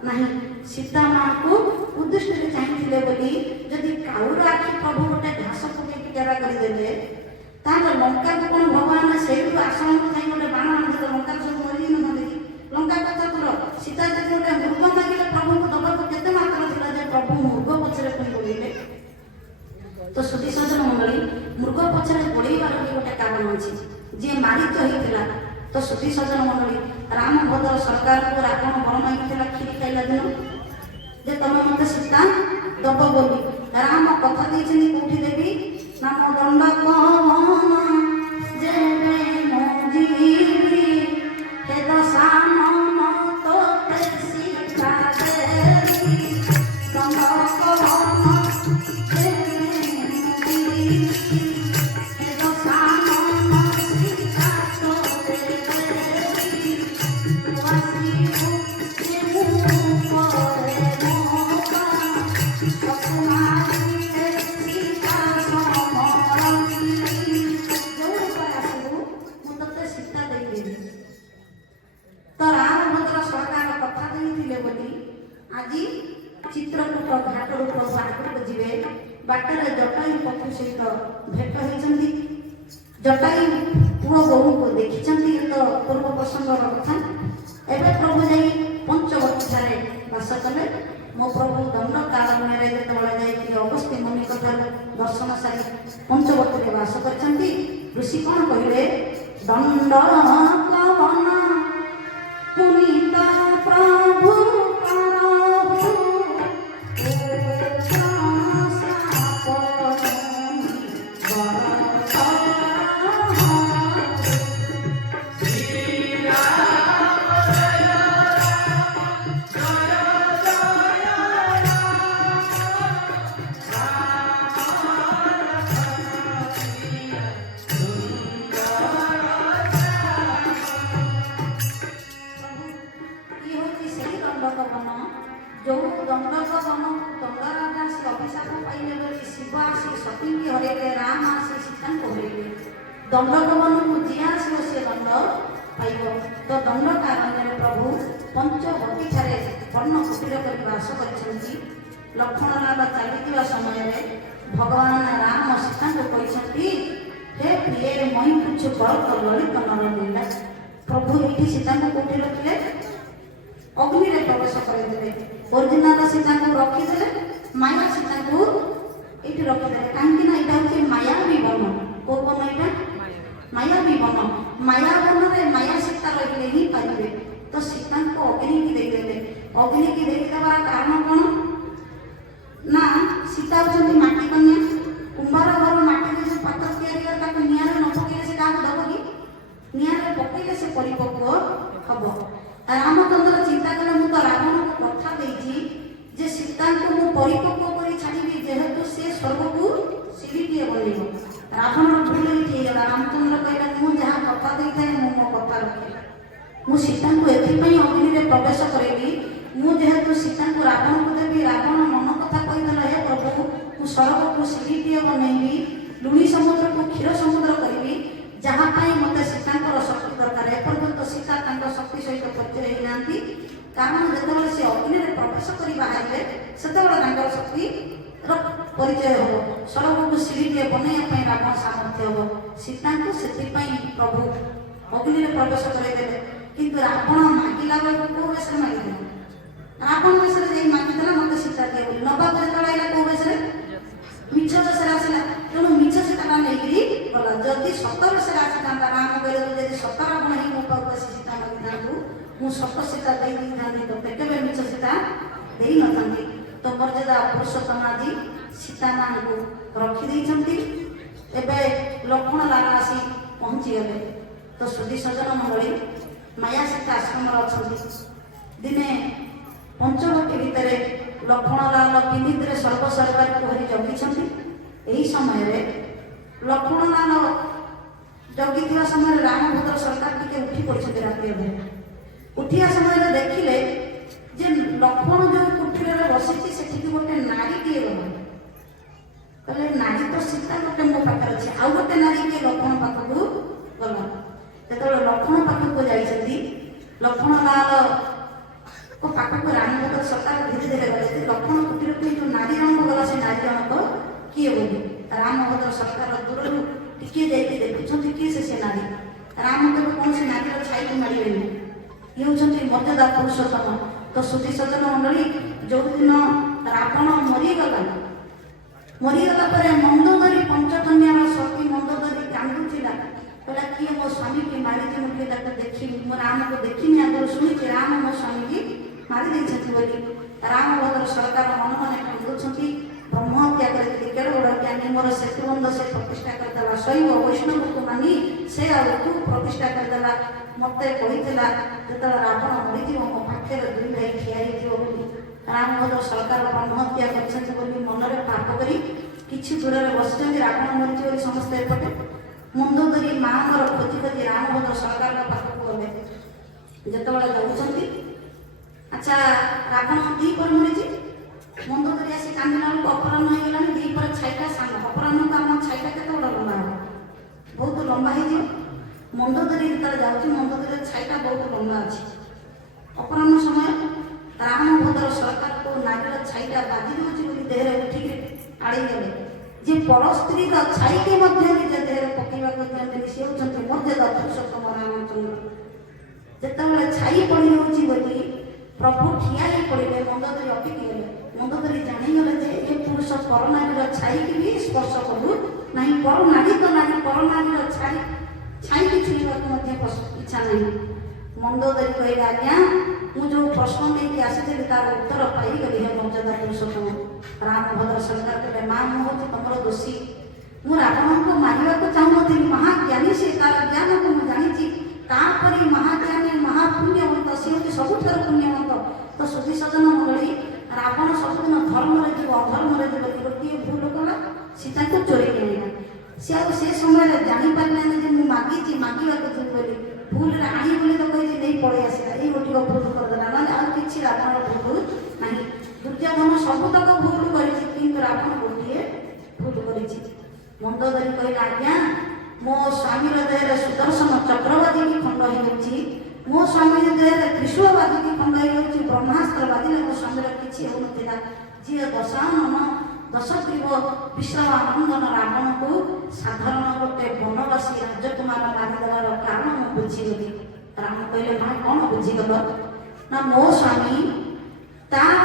ନାହିଁ। ସୀତା ମାଙ୍କୁ ଉଦ୍ଦେଶ୍ୟରେ ଚାହିଁଥିଲେ ବୋଲି ଯଦି କାଉର ଆଖି ପ୍ରଭୁ ଗୋଟେ ଘାସ ପକେଇକି ତେରା କରିଦେଲେ, ତାହେଲେ ଲଙ୍କାକୁ କ'ଣ ଭଗବାନ ସେଇଠୁ ଆଶ୍ରମକୁ ଯାଇ ଗୋଟେ ବାଣ ଆଣିଥିଲେ, ଲଙ୍କା ସବୁ ମରିଯାଇନଥାନ୍ତେ କି? ଲଙ୍କା କଥା ତୁର ସୀତା ଯଦି ଗୋଟେ ମୃଗ ମାଗିଲେ ପ୍ରଭୁଙ୍କୁ ଦବାକୁ କେତେ ମାତ୍ର ଥିଲା ଯେ ପ୍ରଭୁ ମୃଗ ପଛରେ ପୁଣି ଗୋଡ଼େଇଲେ। ତ ସୁଧୀ ସଜ୍ଜନ ମଣ୍ଡଳୀ, ମୃଗ ପଛରେ ଗୋଡ଼େଇବାର ବି ଗୋଟେ କାରଣ ଅଛି। ଯିଏ ମାରିତ ହେଇଥିଲା, ତ ସୁଧୀ ସଜ୍ଜନ ମଣ୍ଡଳୀ, ରାମଭଦ୍ର ସରକାରଙ୍କୁ ରାବଣ ବର ମାଗିଥିଲା କ୍ଷୀରି ଖାଇଲା ଦିନ ଯେ ତମେ ମତେ ସୀତା ଦବ ବୋଲି। ରାମ କଥା ଦେଇଛନ୍ତି କୋଉଠି ଦେବି ନା ମୋ ଦଣ୍ଡ କଣ ଯେବେ ମୋ ଜୀବି ହେ ଦଶାନନ ତୋତେ ସୀତା ଦେବି, ଦଣ୍ଡ କଣ ଚିତ୍ରକୂଟ ଘାଟରୁ ପ୍ରଭୁ ଆଗକୁ ଯିବେ। ବାଟରେ ଜଟାୟୁ ପକ୍ଷୀ ସହିତ ଭେଟ ହେଇଛନ୍ତି। ଜଟାୟୁ ପୁଅ ବୋହୂଙ୍କୁ ଦେଖିଛନ୍ତି, ତ ପୂର୍ବ ପ୍ରସଙ୍ଗର କଥା। ଏବେ ପ୍ରଭୁ ଯାଇ ପଞ୍ଚବଟୀଠାରେ ବାସ କଲେ। ମୋ ପ୍ରଭୁ ଦଣ୍ଡ କାରଣ୍ୟରେ ଯେତେବେଳେ ଯାଇକି ଅଗସ୍ତ୍ୟ ମୁନିଙ୍କଠାରୁ ଦର୍ଶନ ସାରି ପଞ୍ଚବଟୀରେ ବାସ କରିଛନ୍ତି, ଋଷି କ'ଣ କହିଲେ? ଦଣ୍ଡ କବନ ପୁନିତ ପ୍ରଭୁ ଦଣ୍ଡକବନକୁ ଯିଏ ଆସିବ ସେ ଦଣ୍ଡ ପାଇବ। ତ ଦଣ୍ଡ କାରଣ୍ୟରେ ପ୍ରଭୁ ପଞ୍ଚବଟୀଠାରେ ବର୍ଣ୍ଣ କୁଟୀର କରି ବାସ କରିଛନ୍ତି। ଲକ୍ଷ୍ମଣ ନାଗ ଚାଲିଥିବା ସମୟରେ ଭଗବାନ ରାମ ସୀତାଙ୍କୁ କହିଛନ୍ତି, ହେ ପ୍ରିୟେ ମହି ପୁଛୁ ବଳକ ଲଳିତ ନରନୀଳା। ପ୍ରଭୁ ଏଇଠି ସୀତାଙ୍କୁ କୋଉଠି ରଖିଲେ? ଅଗ୍ନିରେ ପ୍ରବେଶ କରିଦେଲେ। ଅର୍ଜୁନାଥ ସୀତାଙ୍କୁ ରଖିଦେଲେ, ମାୟା ସୀତାଙ୍କୁ ଏଇଠି ରଖିଦେଲେ। କାହିଁକି ନା ଏଇଟା ହଉଛି ମାୟାବୀ ବନ। କୋଉ ବନ ଏଇଟା? ମାୟାବୀ ବନ। ମାୟା ବନରେ ମାୟା ସୀତା ରହିଲେ ହିଁ ପାରିବେ। ତ ସୀତାଙ୍କୁ ଅଗ୍ନିକି ଦେଇଦେଲେ। ଅଗ୍ନିକି ଦେଇଦେବାର କାରଣ କ'ଣ ନା ସୀତା ହଉଛନ୍ତି ମାଟି କନ୍ୟା। କୁମ୍ଭାର ଘର ମାଟିରେ ଯୋଉ ପାତ୍ର ତିଆରି କରି ତାକୁ ନିଆଁରେ ନ ପକେଇଲେ ସେ କାହାକୁ ଦବ କି? ନିଆଁରେ ପକେଇଲେ ସେ ପରିପକ୍ୱ ହବ। ରାମଚନ୍ଦ୍ର ଚିନ୍ତା କଲେ, ମୁଁ ତ ରାବଣକୁ କଥା ଦେଇଛି ଯେ ସୀତାଙ୍କୁ ମୁଁ ପରିପକ୍ୱ କରି ଛାଡ଼ିବି, ଯେହେତୁ ସେ ସ୍ୱର୍ଗକୁ ସିଡ଼ିଟିଏ ବନେଇବ। ରାବଣର ଭୁଲ ଏଇଠି ହେଇଗଲା। ରାମଚନ୍ଦ୍ର କହିଲେ, ମୁଁ ଯାହା କଥା ଦେଇଥାଏ ମୁଁ ମୋ କଥା ରଖେ। ମୁଁ ସୀତାଙ୍କୁ ଏଥିପାଇଁ ଅଗ୍ନିରେ ପ୍ରବେଶ କରେଇଲି, ମୁଁ ଯେହେତୁ ସୀତାଙ୍କୁ ରାବଣକୁ ଦେବି, ରାବଣ ମନ କଥା କହିଦେଲା, ହେ ପ୍ରଭୁ ମୁଁ ସ୍ୱର୍ଗକୁ ସିଡ଼ିଟିଏ ବନେଇବି, ଲୁଣି ସମୁଦ୍ରକୁ କ୍ଷୀର ସମୁଦ୍ର କରିବି, ଯାହା ପାଇଁ ମୋତେ ସୀତାଙ୍କର ଶକ୍ତି ଦରକାର। ଏପର୍ଯ୍ୟନ୍ତ ସୀତା ତାଙ୍କ ଶକ୍ତି ସହିତ ପରିଚୟ ହେଇନାହାନ୍ତି, କାରଣ ଯେତେବେଳେ ସେ ଅଗ୍ନିରେ ପ୍ରବେଶ କରି ବାହାରିଲେ ସେତେବେଳେ ତାଙ୍କର ଶକ୍ତିର ପରିଚୟ ହେବ। ସ୍ୱର୍ଗକୁ ସିଡ଼ିଟିଏ ବନେଇବା ପାଇଁ ରାବଣ ସାମର୍ଥ୍ୟ ହେବ। ସୀତାଙ୍କୁ ସେଥିପାଇଁ ପ୍ରଭୁ ଅଗ୍ନିରେ ପ୍ରବେଶ କରାଇଦେଲେ। କିନ୍ତୁ ରାବଣ ମାଗିଲା ବେଳକୁ କୋଉ ବେଶରେ ମାଗିଥିଲା? ରାବଣ ବେଶରେ ଯାଇ ମାଗିଥିଲା ମୋତେ ସୀତା ଦିଅ ବୋଲି। ନବାକୁ ଯେତେବେଳେ ଆଇଲା କୋଉ ବେଶରେ? ମିଛ ବେଶରେ ଆସିଲା। ତେଣୁ ମିଛ ସୀତାଟା ନେଇକିରି ଗଲା। ଯଦି ସତ ବେଶରେ ଆସିଥାନ୍ତା, ରାମ କହିଲେ ଯଦି ସତ ରାବଣ ହିଁ ମୋ ପାଖକୁ ଆସି ସୀତା ମାଗିଥାନ୍ତୁ, ମୁଁ ସତ ସୀତା ଦେଇ ଦେଇଥାନ୍ତି, ତୋତେ କେବେ ମିଛ ସୀତା ଦେଇନଥାନ୍ତି। ତ ମର୍ଯ୍ୟାଦା ପୁରୁଷୋତ୍ତମ ଆଜି ସୀତା ମାଙ୍କୁ ରଖିଦେଇଛନ୍ତି। ଏବେ ଲକ୍ଷ୍ମଣ ଲାଲ ଆସି ପହଞ୍ଚିଗଲେ। ତ ସୁଧୀ ସଜ୍ଜନ ମଣ୍ଡଳୀ, ମାୟା ସୀତା ଆଶ୍ରମରେ ଅଛନ୍ତି। ଦିନେ ପଞ୍ଚବଟୀ ଭିତରେ ଲକ୍ଷ୍ମଣ ଲାଲ ପିନ୍ଧିତରେ ସର୍ବସର୍ବାରୀକୁ ଧରି ଜଗିଛନ୍ତି। ଏହି ସମୟରେ ଲକ୍ଷ୍ମଣ ଲାଲ ଜଗିଥିବା ସମୟରେ ରାମଭଦ୍ର ସରକାର ଟିକେ ଉଠି ପଡ଼ିଛନ୍ତି ରାତି ଅଧରେ। ଉଠିବା ସମୟରେ ଦେଖିଲେ ଯେ ଲକ୍ଷ୍ମଣ ଯେଉଁ କୁଠିରରେ ବସିଛି ସେଠିକି ଗୋଟେ ନାରୀଟିଏ ଗଲା। କହିଲେ ନାରୀ ତ ସୀତା ଗୋଟେ ମୋ ପାଖରେ ଅଛି, ଆଉ ଗୋଟେ ନାରୀ କିଏ ଲକ୍ଷ୍ମଣ ପାଖକୁ ଗଲା। ଯେତେବେଳେ ଲକ୍ଷ୍ମଣ ପାଖକୁ ଯାଇଛନ୍ତି, ଲକ୍ଷ୍ମଣ ଲାଲ ପାଖକୁ ରାମଭଦ୍ର ସରକାର ଧୀରେ ଧୀରେ ଗଲେ। ଲକ୍ଷ୍ମଣ କୁଟୀରକୁ ଯେଉଁ ନାରୀ ଜଣକ ଗଲା, ସେ ନାରୀ ଜଣକ କିଏ ବୋଲି ରାମଭଦ୍ର ସରକାର ଦୂରରୁ ଟିକେ ଯାଇକି ଦେଖୁଛନ୍ତି କିଏ ସେ ନାରୀ। ରାମ କେବେ କୌଣସି ନାରୀର ଛାଇକୁ ମାଡ଼ିବେନି, ଇଏ ହେଉଛନ୍ତି ମର୍ଯ୍ୟାଦା ପୁରୁଷୋତ୍ତମ। ତ ସୁଧୀ ସଜନ ମଣ୍ଡଳୀ, ଯେଉଁଦିନ ରାବଣ ମରିଗଲା ପରେ ମନ୍ଦୋଦରୀ ପଞ୍ଚକନ୍ୟାର ସତୀ ମନ୍ଦୋଦରୀ କାନ୍ଦୁଥିଲା, କହିଲା କିଏ ମୋ ସ୍ୱାମୀକି ମାରିଛି, ମୁଁ ଟିକେ ତାକୁ ଦେଖିବି, ମୋ ରାମକୁ ଦେଖିନି, ଆଗରୁ ଶୁଣିଛି ରାମ ମୋ ସ୍ୱାମୀକି ମାରି ଦେଇଛନ୍ତି ବୋଲି। ରାମଭଦ୍ର ସରକାର ମନେ ମନେ କାନ୍ଦୁଛନ୍ତି, ବ୍ରହ୍ମହତ୍ୟା କରିଥିଲି, କେଡ଼େ ବଡ଼ ଜ୍ଞାନୀ, ମୋର ସେତୁବନ୍ଧ ସେ ପ୍ରତିଷ୍ଠା କରିଦେଲା, ଶୈବ ବୈଷ୍ଣବକୁ ମାନି ସେ ଆଉ ତୁ ପ୍ରତିଷ୍ଠା କରିଦେଲା। ମୋତେ କହିଥିଲା ଯେତେବେଳେ ରାବଣ ମରିଯିବ ମୋ ପାଖରେ ଦୁଇ ଭାଇ ଠିଆ ହେଇଯିବ ବୋଲି। ରାମଭଦ୍ର ସରକାର ବ୍ରହ୍ମହତ୍ୟା କରିଛନ୍ତି ବୋଲି ମନରେ ପାପ କରି କିଛି ଦୂରରେ ବସିଛନ୍ତି। ରାବଣ ମରିଯିବ ବୋଲି ସମସ୍ତେ ଏପଟେ ମନ୍ଦୋଦରୀ ମାଙ୍କର ଖୋଜି ଖୋଜି ରାମଭଦ୍ର ସରକାରଙ୍କ ପାଖକୁ ଗଲେ। ଯେତେବେଳେ ଯାଉଛନ୍ତି, ଆଚ୍ଛା ରାବଣ ଦ୍ୱିପହରେ ମରିଛି, ମନ୍ଦୋଦରୀ ଆସି କାନ୍ଦିଲା ବେଳକୁ ଅପରାହ୍ନ ହେଇଗଲାଣି, ଦ୍ୱିପହର ଛାଇଟା ସାନ, ଅପରାହ୍ନକୁ ଆମ ଛାଇଟା କେତେ ବଡ଼ ଲମ୍ବା ହେବ, ବହୁତ ଲମ୍ବା ହେଇଯିବ। ମନ୍ଦୋଦରୀ ଯେତେବେଳେ ଯାଉଛି, ମନ୍ଦୋଦରୀର ଛାଇଟା ବହୁତ ଲମ୍ବା ଅଛି। ଅପରାହ୍ନ ସମୟ ରାମଭଦ୍ର ସରକାରକୁ ନାରୀର ଛାଇଟା ବାଜି ଦେଉଛି ବୋଲି ଦେହରେ ଉଠିକି ଆଡ଼େଇ ଗଲେ। ଯେ ପର ସ୍ତ୍ରୀର ଛାଇକି ମଧ୍ୟ ନିଜ ଦେହରେ ପକେଇବାକୁ ଦିଅନ୍ତିନି, ସେ ହେଉଛନ୍ତି ମର୍ଯ୍ୟାଦା ପୁରୁଷୋତ୍ତମ ରାମଚନ୍ଦ୍ର। ଯେତେବେଳେ ଛାଇ ପଡ଼ିଯାଉଛି ବୋଲି ପ୍ରଭୁ ଠିଆ ହେଇ ପଡ଼ିଲେ, ମନ୍ଦୋଦରୀ ଅଟକି ଗଲେ। ମନ୍ଦୋଦରୀ ଜାଣିଗଲେ ଯେ ଏ ପୁରୁଷ ପରନାରୀର ଛାଇକି ବି ସ୍ପର୍ଶ କରୁ ନାହିଁ, ପରନାରୀ ତ ନାରୀ, ପରନାରୀର ଛାଇକି ଛୁଇଁବାକୁ ମଧ୍ୟ ଇଚ୍ଛା ନାହିଁ। ମନ୍ଦୋଦରୀ କହିଲେ ଆଜ୍ଞା ମୁଁ ଯେଉଁ ପ୍ରଶ୍ନ ନେଇକି ଆସିଥିଲି ତାର ଉତ୍ତର ପାଇଗଲି ହେ ମର୍ଯ୍ୟାଦା ପୁରୁଷୋତ୍ତମ। ରାମଭଦ୍ର ସରକାର କହିଲେ ମା ମୁଁ ହେଉଛି ତମର ଦୋଷୀ, ମୁଁ ରାବଣଙ୍କୁ ମାରିବାକୁ ଚାହୁଁନଥିଲି, ମହାଜ୍ଞାନୀ ସେ, ତାର ଜ୍ଞାନକୁ ମୁଁ ଜାଣିଛି, ତାପରେ ମହାଜ୍ଞାନୀ ମହାପୁଣ୍ୟବନ୍ତ, ସେ ହେଉଛି ସବୁଠାରୁ ପୁଣ୍ୟବନ୍ତ। ତ ସୁଧୀ ସଜନ ମଣ୍ଡଳୀ, ରାବଣ ସବୁଦିନ ଧର୍ମରେ ଯିବ ଅଧର୍ମରେ ଯିବ, ଗୋଟିଏ ଭୁଲ କଲା, ସୀତାକୁ ଚୋରେଇ ଆଣିଲା। ସେ ଆଉ ସେ ସମୟରେ ଜାଣିପାରିଲାନି ଯେ ମୁଁ ମାଗିଛି, ମାଗିବାକୁ ଯିବି ବୋଲି, ଭୁଲରେ ଆଣି ବୋଲି ତ କହିଛି ନେଇ ପଳେଇ ଆସିଲା, ଏଇ ଗୋଟିକ ଭୁଲ କରିଦେଲା, ନହେଲେ ଆଉ କିଛି ରାବଣର ଭୁଲ ନାହିଁ। ଦୁର୍ଯ୍ୟୋଧନ ସବୁତକ ଭୁଲ କରିଛି, କିନ୍ତୁ ରାବଣ ଗୋଟିଏ ଭୁଲ କରିଛି। ମନ୍ଦୋଦରୀ କହିଲା ଆଜ୍ଞା ମୋ ସ୍ୱାମୀର ଦେହରେ ସୁଦର୍ଶନ ଚକ୍ର ବାଜିକି ଖଣ୍ଡ ହେଇଯାଉଛି, ମୋ ସ୍ୱାମୀ ଦେହରେ ତ୍ରିଶୂଳ ବାଜିକି ଖଣ୍ଡ ହେଇଯାଉଛି, ବ୍ରହ୍ମାସ୍ତ୍ର ବାଜିଲେ ମୋ ସ୍ୱାମୀର କିଛି ହେଉନଥିଲା। ଯିଏ ଦଶାନନ ଦଶଗ୍ରୀବ ବିଶ୍ରମାନନ୍ଦନ ରାବଣକୁ ସାଧାରଣ ଗୋଟେ ବନବାସୀ ରାଜକୁମାର ମାରିଦେବାର କାରଣ ମୁଁ ବୁଝିଗଲି। ରାମ କହିଲେ ମା କ'ଣ ବୁଝିଗଲ? ନା ମୋ ସ୍ୱାମୀ ତାର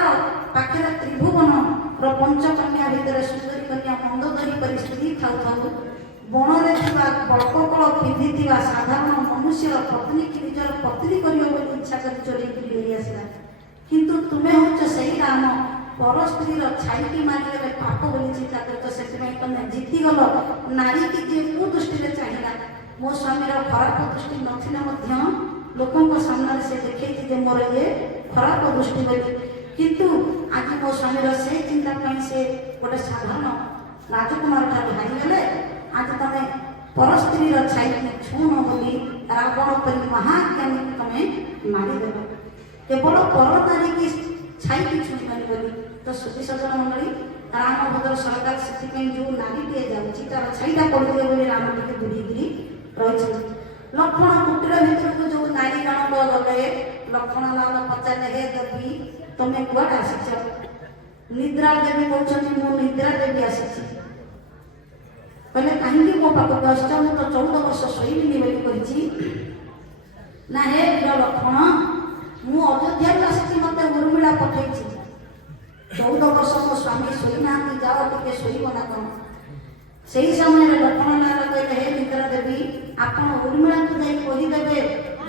ପାଖରେ ତ୍ରିଭୁବନର ପଞ୍ଚକନ୍ୟା ଭିତରେ ସୁନ୍ଦରୀ କନ୍ୟା ମନ୍ଦୋଦରୀ ପରି ସ୍ତ୍ରୀ ଥାଉ ଥାଉ ବଣରେ ଥିବା ବଳ୍କକଳ ପିନ୍ଧିଥିବା ସାଧାରଣ ମନୁଷ୍ୟର ପତ୍ନୀକି ନିଜର ପତ୍ନୀ କରିବ ବୋଲି ଇଚ୍ଛା କରି ଚୋରେଇକି ନେଇ ଆସିଲା। କିନ୍ତୁ ତୁମେ ହେଉଛ ସେହି ରାମ, ପର ସ୍ତ୍ରୀର ଛାଇକି ମାରିଗଲେ ପାପ ବୋଲି ଚିନ୍ତା କରୁଛ, ସେଥିପାଇଁ ତମେ ଜିତିଗଲ। ନାରୀକି ଯିଏ କୁଦୃଷ୍ଟିରେ ଚାହିଁଲା, ମୋ ସ୍ୱାମୀର ଖରାପ ଦୃଷ୍ଟି ନଥିଲେ ମଧ୍ୟ ଲୋକଙ୍କ ସାମ୍ନାରେ ସେ ଦେଖେଇଛି ଯେ ମୋର ଇଏ ଖରାପ ଦୃଷ୍ଟି ବୋଲି, କିନ୍ତୁ ଆଜି ମୋ ସ୍ୱାମୀର ସେ ଚିନ୍ତା ପାଇଁ ସେ ଗୋଟେ ସାଧାରଣ ରାଜକୁମାର ଠାରୁ ହାରିଗଲେ। ଆଜି ତମେ ପର ସ୍ତ୍ରୀର ଛାଇକି ଛୁଉଁନ ବୋଲି ରାବଣ ପରି ମହାଜ୍ଞାନୀକୁ ତମେ ମାରିଦେବ, କେବଳ ପର ନାରୀକି ଛାଇକି ଛୁଇଁବନି ବୋଲି। ତ ସୁଧୀ ସଜନ ମଣ୍ଡଳୀ, ରାମଭଦ୍ର ସରକାର ସେଥିପାଇଁ ଯେଉଁ ନାରୀଟିଏ ଯାଉଛି ତାର ଛାଇଟା ପଡ଼ିଯିବ ବୋଲି ରାମ ଟିକେ ଦୂରେଇକିରି ରହିଛନ୍ତି। ଲକ୍ଷ୍ମଣ କୁଟୀର ଭିତରକୁ ଯେଉଁ ନାରୀ ଜଣକ ଗଲେ, ଲକ୍ଷ୍ମଣ ଲାଲ ପଚାରିଲେ ହେ ଦେବୀ ତମେ କୁଆଡ଼େ ଆସିଛ? ନିଦ୍ରା ଦେବୀ କହୁଛନ୍ତି ମୁଁ ନିଦ୍ରା ଦେବୀ ଆସିଛି। କହିଲେ କାହିଁକି ମୋ ପାଖକୁ ଆସିଛ? ମୁଁ ତ 14 ବର୍ଷ ଶୋଇବିନି ବୋଲି କହିଛି। ନା ହେ ବୀର ଲକ୍ଷ୍ମଣ, ମୁଁ ଅଯୋଧ୍ୟାରୁ ଆସିଛି, ମୋତେ ଉର୍ମିଳା ପଠେଇଛି। 14 ବର୍ଷ ମୋ ସ୍ୱାମୀ ଶୋଇନାହାନ୍ତି, ଯାଅ ଟିକେ ଶୋଇବ ନା କ'ଣ? ସେହି ସମୟରେ ଲକ୍ଷ୍ମଣ ଲାଲ କହିଲେ ହେ ନିଦ୍ରା ଦେବୀ ଆପଣ ଉର୍ମିଳାଙ୍କୁ ଯାଇ କହିଦେବେ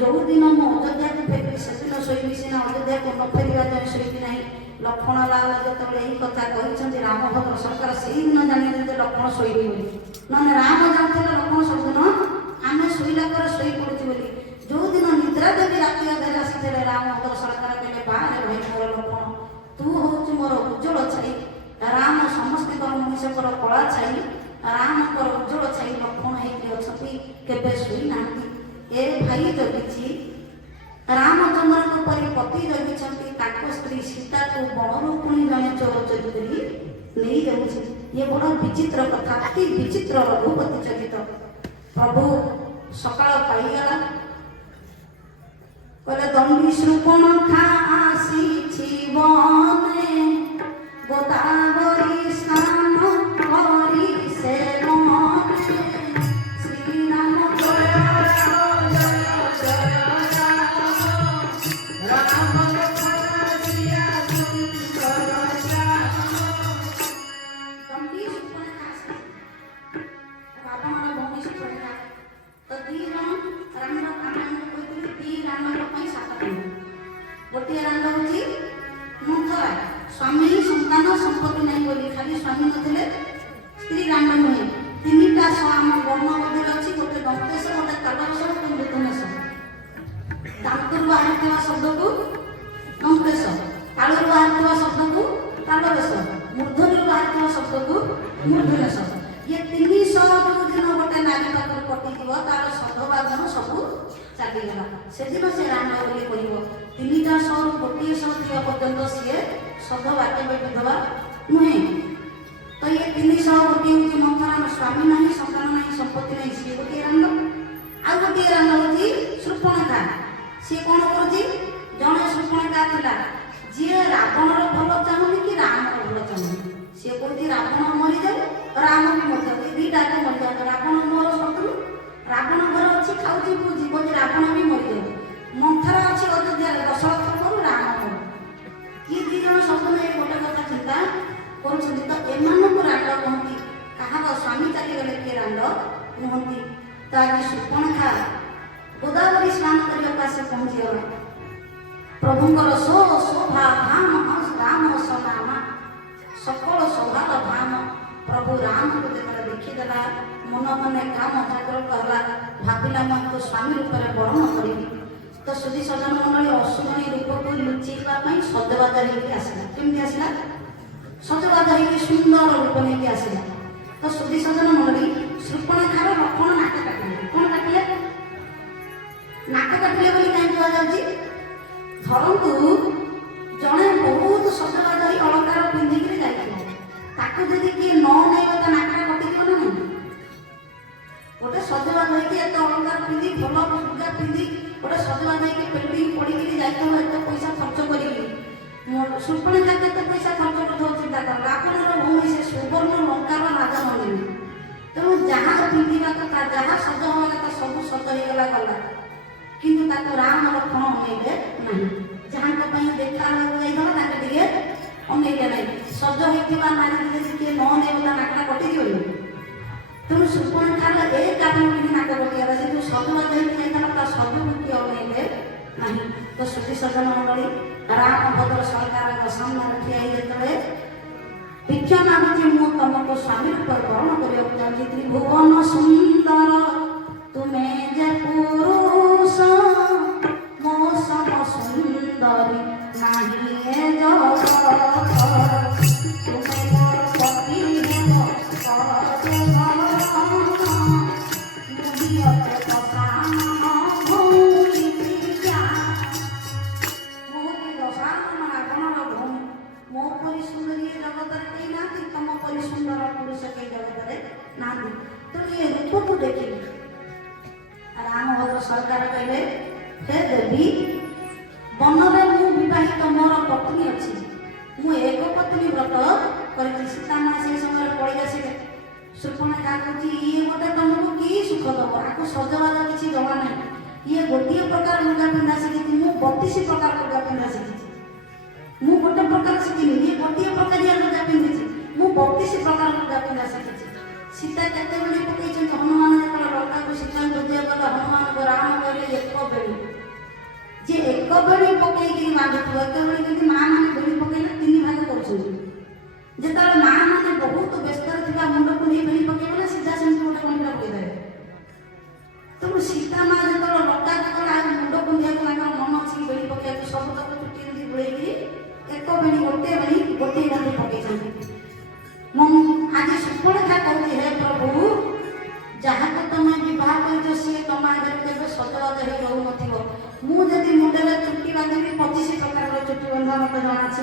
ଯେଉଁଦିନ ମୁଁ ଅଯୋଧ୍ୟାକୁ ଫେରିବି ସେଦିନ ଶୋଇବି, ସିନା ଅଯୋଧ୍ୟାକୁ ନ ଫେରିବା ଯାଏଁ ଶୋଇବି ନାହିଁ। ଲକ୍ଷ୍ମଣ ଲାଲ ଯେତେବେଳେ ଏହି କଥା କହିଛନ୍ତି, ରାମଭଦ୍ର ସରକାର ସେହିଦିନ ଜାଣିଲେ ଯେ ଲକ୍ଷ୍ମଣ ଶୋଇବି ବୋଲି। ନହେଲେ ରାମ ଜାଣିଥିଲେ ଲକ୍ଷ୍ମଣ ସବୁଦିନ ଆମେ ଶୋଇଲା ପରେ ଶୋଇପଡ଼ୁଛୁ ବୋଲି। ଯେଉଁଦିନ ନିଦ୍ରା ଦେବୀ ରାତି ଅଧରେ ଆସିଥିଲେ, ରାମଭଦ୍ର ସରକାର କହିଲେ ବାହାରେ ଭାଇ ମୋର ଲକ୍ଷ୍ମଣ, ତୁ ହେଉଛୁ ମୋର ଉଜ୍ଜଳ ଛାଇ। ରାମ ସମସ୍ତଙ୍କର ମଣିଷଙ୍କର କଳା ଛାଇ, ରାମଙ୍କର ଉଜ୍ଜଳ ଛାଇ ଲକ୍ଷ୍ମଣ ହେଇକି ଅଛନ୍ତି, କେବେ ଶୋଇନାହାନ୍ତି। ଏ ଭାଇ ଜଗିଛି ରାମଚନ୍ଦ୍ରଙ୍କ ପରି ପତି ଜଗିଛନ୍ତି, ତାଙ୍କ ସ୍ତ୍ରୀ ସୀତାକୁ ବଣରୁ ପୁଣି ଜଣେ ଚୋର ଚୋରି କରି ନେଇଯାଉଛି। ଇଏ ବଡ଼ ବିଚିତ୍ର କଥା, ଅତି ବିଚିତ୍ର ରଘୁପତି ଚରିତ। ପ୍ରଭୁ ସକାଳ ପାଇଗଲା, କହିଲେ ଦଣ୍ଡି ଶୃପଣଖା ଆସିଛି ବନେ, ଗୋଦାବରୀ ସ୍ନାନ କରି ସେ ମନେ, ଶ୍ରୀରାମ ଜୟ ଜୟ ଜୟ ରାମ ଲକ୍ଷ୍ମଣ ସିଆ ସୁନ୍ଦର ଶ୍ୟାମ। ଦଣ୍ଡି ଶୃପଣଖା ଆସିଛି, ରାବଣର ଭଉଣୀ ଶୃପଣଖା। ତ ଦି ଜଣ ରାମର କାମାୟଣକୁ କହିଥିଲେ, ଦି ରାଣ୍ଡଙ୍କ ପାଇଁ 7 ଦିନ। ଗୋଟିଏ ରାଣ୍ଡ ହେଉଛି ମନ୍ଥରା, ସ୍ୱାମୀ ସନ୍ତାନ ସମ୍ପତ୍ତି ନାହିଁ ବୋଲି, ଖାଲି ସ୍ୱାମୀ ନଥିଲେ ସ୍ତ୍ରୀ ରାଣ୍ଡ ନୁହେଁ। 3ଟା ଆମ ବର୍ଣ୍ଣବୋଧରେ ଅଛି, ଗୋଟେ ଦନ୍ତେଶ, ଗୋଟେ ତାଳବେଶ, ଗୋଟେ ମୃଦନେଶ। ଦାନ୍ତରୁ ବାହାରିଥିବା ଶବ୍ଦକୁ ଦନ୍ତେଶ, ତାଳୁରୁ ବାହାରିଥିବା ଶବ୍ଦକୁ ତାଳବେଶ, ମୂର୍ଧନ୍ୟରୁ ବାହାରିଥିବା ଶବ୍ଦକୁ ମୂର୍ଧନେଶ। ଇଏ 300 ଯୋଉ ଦିନ ଗୋଟେ ନାରୀ ପାଖରୁ କଟିଯିବ, ତାର ସଦବାଦନ ସବୁ ଚାଲିଗଲା। ସେଦିନ ସେ ରାଣ୍ଡ ବୋଲି କହିବ। 3ଟା ଶହରୁ ଗୋଟିଏ ଶହ ଥିବା ପର୍ଯ୍ୟନ୍ତ ସିଏ ସଦବାକ୍ୟ ବିଧବା ନୁହେଁ। ତ ଇଏ 300 ଗୋଟିଏ ହେଉଛି ମନ୍ଥରାର ସ୍ୱାମୀ ନାହିଁ, ସନ୍ତାନ ନାହିଁ, ସମ୍ପତ୍ତି ନାହିଁ, ସିଏ ଗୋଟିଏ ରାଣ୍ଡ। ଆଉ ଗୋଟିଏ ରାଣ୍ଡ ହେଉଛି ଶୃପଣଖା। ସିଏ କ'ଣ କରୁଛି? ଜଣେ ଶୃପଣଖା ଥିଲା, ଯିଏ ରାବଣର ଭଲ ଚାହୁଁନି କି ରାମର ଭଲ ଚାହୁଁନି। ସିଏ କହୁଛି ରାବଣ ମରିଯାଉ, ରାମ ବି ମରିଯାଉ, ଏ ଦିଟାକୁ ମରିଯାଉ। ରାବଣ ମୋର ଶତ୍ରୁ, ରାବଣ ଘର ଅଛି ଖାଉଛି ପିଉଛି, କହୁଛି ରାବଣ ବି ମରିଯାଉ। ମନ୍ଥରା ଅଛି ଅଯୋଧ୍ୟାରେ, ଦଶରଥ କରୁ ରାମ କରୁ। କିଏ 2 ଜଣ ସବୁଦିନ ଏ ଗୋଟେ କଥା ଚିନ୍ତା କରୁଛନ୍ତି। ତ ଏମାନଙ୍କୁ ରାଣ୍ଡ କୁହନ୍ତି। କାହାର ସ୍ୱାମୀ ଚାଲିଗଲେ କିଏ ରାଣ୍ଡ କୁହନ୍ତି। ତ ଆଜି ଶୃପଣଖା ଗୋଦାବରୀ ସ୍ନାନ କରିବାକୁ ଆସି ପହଞ୍ଚିଗଲା। ପ୍ରଭୁଙ୍କର ଶୋଭା ଧାମ ରାମ ସନାମା, ସକଳ ଶୋଭାର ଧାମ। ପ୍ରଭୁ ରାମକୁ ଯେତେବେଳେ ଦେଖିଦେଲା, ମନ ମନେ କାମ ଜାଗ୍ରତ ହେଲା, ଭାବିଲା ମୁଁ ତାଙ୍କୁ ସ୍ୱାମୀ ରୂପରେ ବରଣ କରିବି। ତ ସୁଧୀ ସଜନ ମଣ୍ଡଳୀ ଅସୁନ୍ଦରୀ ରୂପକୁ ଲୁଚେଇବା ପାଇଁ ସଜବାଜ ହେଇକି ଆସିଲା। କେମିତି ଆସିଲା? ସଜବାଜ ହେଇକି ସୁନ୍ଦର ରୂପ ନେଇକି ଆସିଲା। ତ ସୁଧୀ ସଜନ ମଣ୍ଡଳୀ ଶୃପଣଖାର ଲକ୍ଷ୍ମଣ ନାକ କାଟିଲେ। କ'ଣ କାଟିଲେ? ନାକ କାଟିଲେ ବୋଲି କାହିଁକି କୁହାଯାଉଛି? ଧରନ୍ତୁ ଜଣେ ବହୁତ ସଜବାଜ ହେଇ ଅଳଙ୍କାର ପିନ୍ଧିକିରି ଯାଇଥିବ, ତାକୁ ଯଦି କିଏ ନ ନେଇବ ତା ନାକଟା କଟିଯିବ ନା ନାହିଁ? ଗୋଟେ ସଜବାଜ ହେଇକି ଏତେ ଅଳଙ୍କାର ପିନ୍ଧି, ଭଲ ଲୁଗା ପିନ୍ଧି, ଗୋଟେ ସଜବାଜ ହେଇକି ପେଣ୍ଟିଂ ପଡ଼ିକିରି ଯାଇଥିବ, ଏତେ ପଇସା ଖର୍ଚ୍ଚ କରିକିରି। ଶୃପଣଖା କେତେ ପଇସା ଖର୍ଚ୍ଚ କରୁଥିବ ଚିନ୍ତା କର। ରାବଣର ଭଉଣୀ, ସେ ସୁବର୍ଣ୍ଣ ଲଙ୍କାର ରାଜନନ୍ଦିନୀ। ତେଣୁ ଯାହା ପିନ୍ଧିବା କଥା, ଯାହା ସଜ ହେବା କଥା ସବୁ ସଜ ହେଇଗଲା ଗଲା। କିନ୍ତୁ ତାକୁ ରାମ ଲକ୍ଷ୍ମଣ ଅନେଇଲେ ନାହିଁ। ଯାହାଙ୍କ ପାଇଁ ଦେଖା ଯାଇଥିଲା ତାকে ଟିକେ ଅନେଇଲେ ନାହିଁ। ସଜ ହେଇଥିବା ନାରୀ ଯଦି କିଏ ନ ନେବ ତା ନାକଟା କଟିଯିବନି। ତେଣୁ ଶୃପଣଖାର ଏ କାରଣ ପାଇଁ ନାକ କଟିଗଲା। ସେ ଯେଉଁ ସଜବାଜ ହେଇକି ଯାଇଥିଲା ତା ସଜକୁ କିଏ ଅନେଇଲେ ନାହିଁ। ତ ସୁଧୀ ସଜନ ମଣ୍ଡଳୀ ରାମଭଦ୍ର ସରକାରଙ୍କ ସାମ୍ନାରେ ଠିଆ ହେଇ ଯେତେବେଳେ ଭିକ୍ଷା ମାଗୁଛି, ମୁଁ ତମକୁ ସ୍ୱାମୀ ରୂପରେ ବରଣ କରିବାକୁ ଚାହୁଁଛି, ତ୍ରିଭୁବନ ସୁନ୍ଦର ତୁମେ ଯେ ପୁରୁଷ, ମୋ ସମ ସୁନ୍ଦରୀ ନାହିଁ ଏ ଜଗତ, ତୁମେ ମୋର ପତି ହେବ କରତେ ମୋ ପରି ସୁନ୍ଦରୀ ଏ ଜଗତରେ କେହି ନାହାନ୍ତି, ତମ ପରି ସୁନ୍ଦର ପୁରୁଷ କେହି ଜଗତରେ ନାହାନ୍ତି। ତେଣୁ ଏ ରୂପକୁ ଦେଖିଲି ରାମଭଦ୍ର ସରକାର କହିଲେ, ହେ ଦେବୀ, ବନରେ ମୁଁ ବିବାହିତ, ମୋର ପତ୍ନୀ ଅଛି, ମୁଁ ଏକ ପତ୍ନୀ ବ୍ରତ କରିଛି। ସୀତାମା ସେଇ ସମୟରେ ପଳେଇ ଆସିଲେ। ଶୃପଣଖା କହୁଛି, ଇଏ ଗୋଟେ ତମକୁ କି ସୁଖ ଦେବ, ଆକୁ ସଜବାଜ କିଛି ଜଣା ନାହିଁ। ଇଏ ଗୋଟିଏ ପ୍ରକାର ଲୁଗା ପିନ୍ଧା ଶିଖିଛି, ମୁଁ 32 ପ୍ରକାର ଲୁଗା ପିନ୍ଧା ଶିଖିଛି। ମୁଁ ଗୋଟେ ପ୍ରକାର ଶିଖିନି, ଇଏ ଗୋଟିଏ ପ୍ରକାରିଆ ଲୁଗା ପିନ୍ଧିଛି, ମୁଁ 32 ପ୍ରକାର ଲୁଗା ପିନ୍ଧା ଶିଖିଛି। ସୀତା କେତେବେଳେ ପକେଇଛନ୍ତି? ହନୁମାନ ଯେତେବେଳେ ଲଙ୍କାକୁ ସୀତାଙ୍କୁ ଖୋଜିବାକୁ ଗଲେ, ହନୁମାନଙ୍କୁ ରାମ କହିଲେ ଏକ ବେଣୀ। ଯେ ଏକ ବେଣୀ ପକେଇକି ବାନ୍ଧୁଥିବ, ଏତେବେଳେ କିନ୍ତୁ ମା ମାନେ ବେଣୀ ପକେଇଲେ 3 ଭାଗ କରୁଛନ୍ତି। ଯେତେବେଳେ ମା ମାନେ ବହୁତ ବ୍ୟସ୍ତରେ ଥିବା ମୁଣ୍ଡକୁ ନେଇ ବେଣୀ ପକେଇବେ, ସିଧା ସେମିତି ଗୋଟେ ବେଣୀଟା ପକେଇଦେବେ। ତେଣୁ ସୀତା ମା ଯେତେବେଳେ ଲଙ୍କାକୁ ଗଲେ, ଆଉ ମୁଣ୍ଡ କୁଣ୍ଡିଆକୁ ତାଙ୍କର ମନ ଅଛି ବେଣୀ ପକେଇବାକୁ, ସବୁ ତାକୁ ଚୁଟି ଏମିତି ବୁଳେଇକି ଏକ ବେଣୀ, ଗୋଟିଏ ବେଣୀ, ଗୋଟିଏ ବେଣୀ ପକେଇଛନ୍ତି। ମୁଁ ଆଜି ଶୃପଣଖା କହୁଛି, ହେ ପ୍ରଭୁ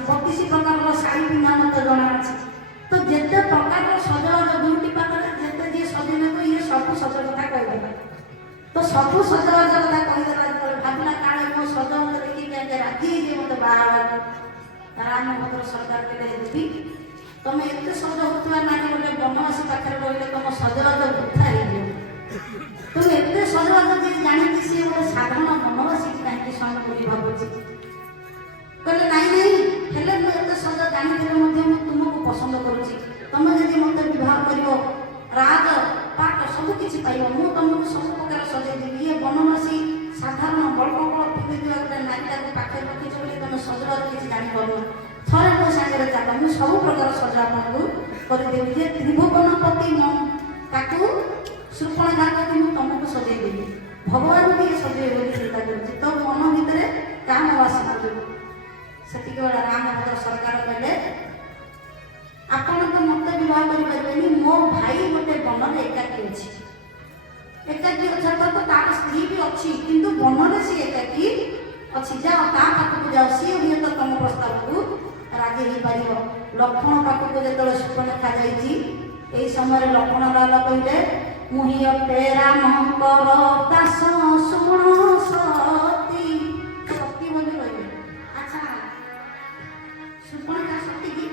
32 ପ୍ରକାରର ଶାଢ଼ୀ ପିନ୍ଧା ମୋତେ ଜଣା ଅଛି। ତ ଯେତେ ପ୍ରକାରର ସଜବାଜ ଦୁଇଟି ପାଖରେ ଯେତେ ଯିଏ ସଜେଇ ନେବ ଇଏ ସବୁ ସଜ କଥା କହିଦେଲା। ତ ସବୁ ସଜବାଜ କଥା କହିଦେଲା ଯେତେବେଳେ ଭାବିଲା କାଳେ ମୋ ସଜବାଜ ଦେଖିକି ଆଗେ ରାଜି ହେଇଯିଏ ମୋତେ ବାହା ହେବାକୁ। ରାମଭଦ୍ର ସରକାର କହିଲେ ଦେବୀ ତମେ ଏତେ ସଜ ହଉଥିବା ନାରୀ ଗୋଟେ ବନବାସୀ ପାଖରେ ରହିଲେ ତମ ସଜବାଜ ବୃଥା ହେଇଯିବ। ତୁମେ ଏତେ ସଜବାଜ ଯିଏ ଜାଣିଛି ସିଏ ଗୋଟେ ସାଧାରଣ ବନବାସୀ କାହିଁକି ସ୍ୱାମୀ ବୋଲି ଭାବୁଛି। କହିଲେ ନାଇଁ ନାଇଁ ହେଲେ ମୁଁ ଏତେ ସଜ ଜାଣିଥିଲେ ମଧ୍ୟ ମୁଁ ତୁମକୁ ପସନ୍ଦ କରୁଛି। ତମେ ଯଦି ମୋତେ ବିବାହ କରିବ ରାଜ ପାଟ ସବୁ କିଛି ପାଇବ। ମୁଁ ତମକୁ ସବୁ ପ୍ରକାର ସଜେଇ ଦେବି। ଇଏ ବନବାସୀ ସାଧାରଣ ବଳକଳ ପିନ୍ଧିଥିବା ଗୋଟେ ନାରୀଟାକୁ ପାଖରେ ରଖିଛ ବୋଲି ତମେ ସଜବାଜ କିଛି ଜାଣିପାରୁନ। ଥରେ ମୋ ସାଙ୍ଗରେ ଚାଲ ମୁଁ ସବୁ ପ୍ରକାର ସଜ ଆପଣଙ୍କୁ କରିଦେବି। ଯେ ତ୍ରିଭୁବନପତି ତାକୁ ଶୃପଣଖା କହିକି ମୁଁ ତମକୁ ସଜେଇ ଦେବି। ଭଗବାନ ଟିକେ ସଜେଇବେ ବୋଲି ଚିନ୍ତା କରୁଛି। ତ ମନ ଭିତରେ କାମ ବାସନା ଯୋଗୁଁ ସେତିକି ବେଳେ ରାମଭଦ୍ର ସରକାର କହିଲେ ଆପଣ ତ ମୋତେ ବିବାହ କରିପାରିବେନି। ମୋ ଭାଇ ଗୋଟେ ବନରେ ଏକାକୀ ଅଛି। ଏକାକୀ ଅର୍ଥାତ ତ ତାର ସ୍ତ୍ରୀ ବି ଅଛି କିନ୍ତୁ ବନରେ ସିଏ ଏକାକୀ ଅଛି। ଯାଅ ତା ପାଖକୁ ଯାଅ ସିଏ ହୁଏତ ତମ ପ୍ରସ୍ତାବକୁ ରାଜି ହେଇପାରିବ। ଲକ୍ଷ୍ମଣ ପାଖକୁ ଯେତେବେଳେ ଶୃପଣଖା ଯାଇଛି ଏହି ସମୟରେ ଲକ୍ଷ୍ମଣ ଲାଲ କହିଲେ ମୁହିଁ ଅଟେ ରାମଙ୍କର ଦାସ ଶୁଣ ସତୀ। ସତୀ ବୋଲି କହିଲେ। ଆଚ୍ଛା ଶୃପଣଖା ସତୀ କି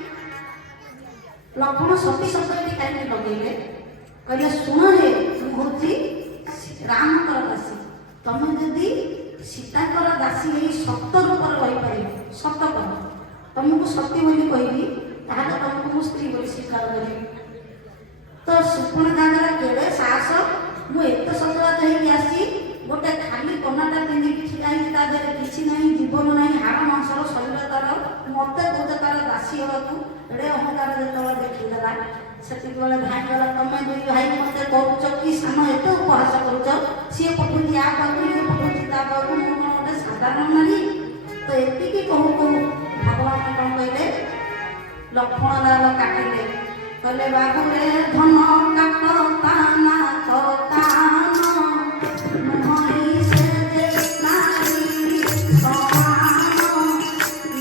ଲକ୍ଷ୍ମଣ ସତୀ ଶବ୍ଦଟି କାହିଁକି ଲଗେଇଲେ? କହିଲେ ଶୁଣ ହେ ମୁଁ ହଉଛି ରାମଙ୍କର ଦାସୀ। ତମେ ଯଦି ସୀତାଙ୍କର ଦାସୀ ହେଇ ସତ ରୂପରେ ରହିପାରିବ ସତ କର ତମକୁ ସତୀ ବୋଲି କହିବି ତାହେଲେ ତମକୁ ମୁଁ ସ୍ତ୍ରୀ ବୋଲି ସ୍ୱୀକାର କରିବି। ତ ଶୃପଣଖାଙ୍କର କେଡ଼େ ସାହସ। ମୁଁ ଏତେ ସଜବାଜ ହେଇକି ଆସିଛି ଗୋଟେ ଖାଲି କନାଟା ପିନ୍ଧିକି ଠିଆ ହେଇଛି ତା ଦେହରେ କିଛି ନାହିଁ ଜୀବନ ନାହିଁ ହାଡ଼ ମାଂସର ଶରୀର ତାର ମୋତେ କହୁଛ ତାର ଦାସୀ ହେବାକୁ। ଏଡ଼େ ଅହଙ୍କାର ଯେତେବେଳେ ଦେଖିଦେଲା ସେତିକିବେଳେ ଧାଇଁଗଲା ତମେ ଦୁଇ ଭାଇ ମୋତେ କରୁଛ କି ସାନ ଏତେ ଉପହାସ କରୁଛ। ସିଏ ପଠଉଛି ଆ ପାଖକୁ ଇଏ ପଠଉଛି ତା ପାଖକୁ ମୁଁ କ'ଣ ଗୋଟେ ସାଧାରଣ ନାରୀ। ତ ଏତିକି କହୁ କହୁ ଭଗବାନ କ'ଣ କହିଲେ ଲକ୍ଷ୍ମଣ ଲାଲ କାଟିଲେ କହିଲେ ବାବୁରେ ଧନ କାକ ତାନା କତାନ ମୁହଁଇ ସେ ଯେ ନାରୀ ସମାନ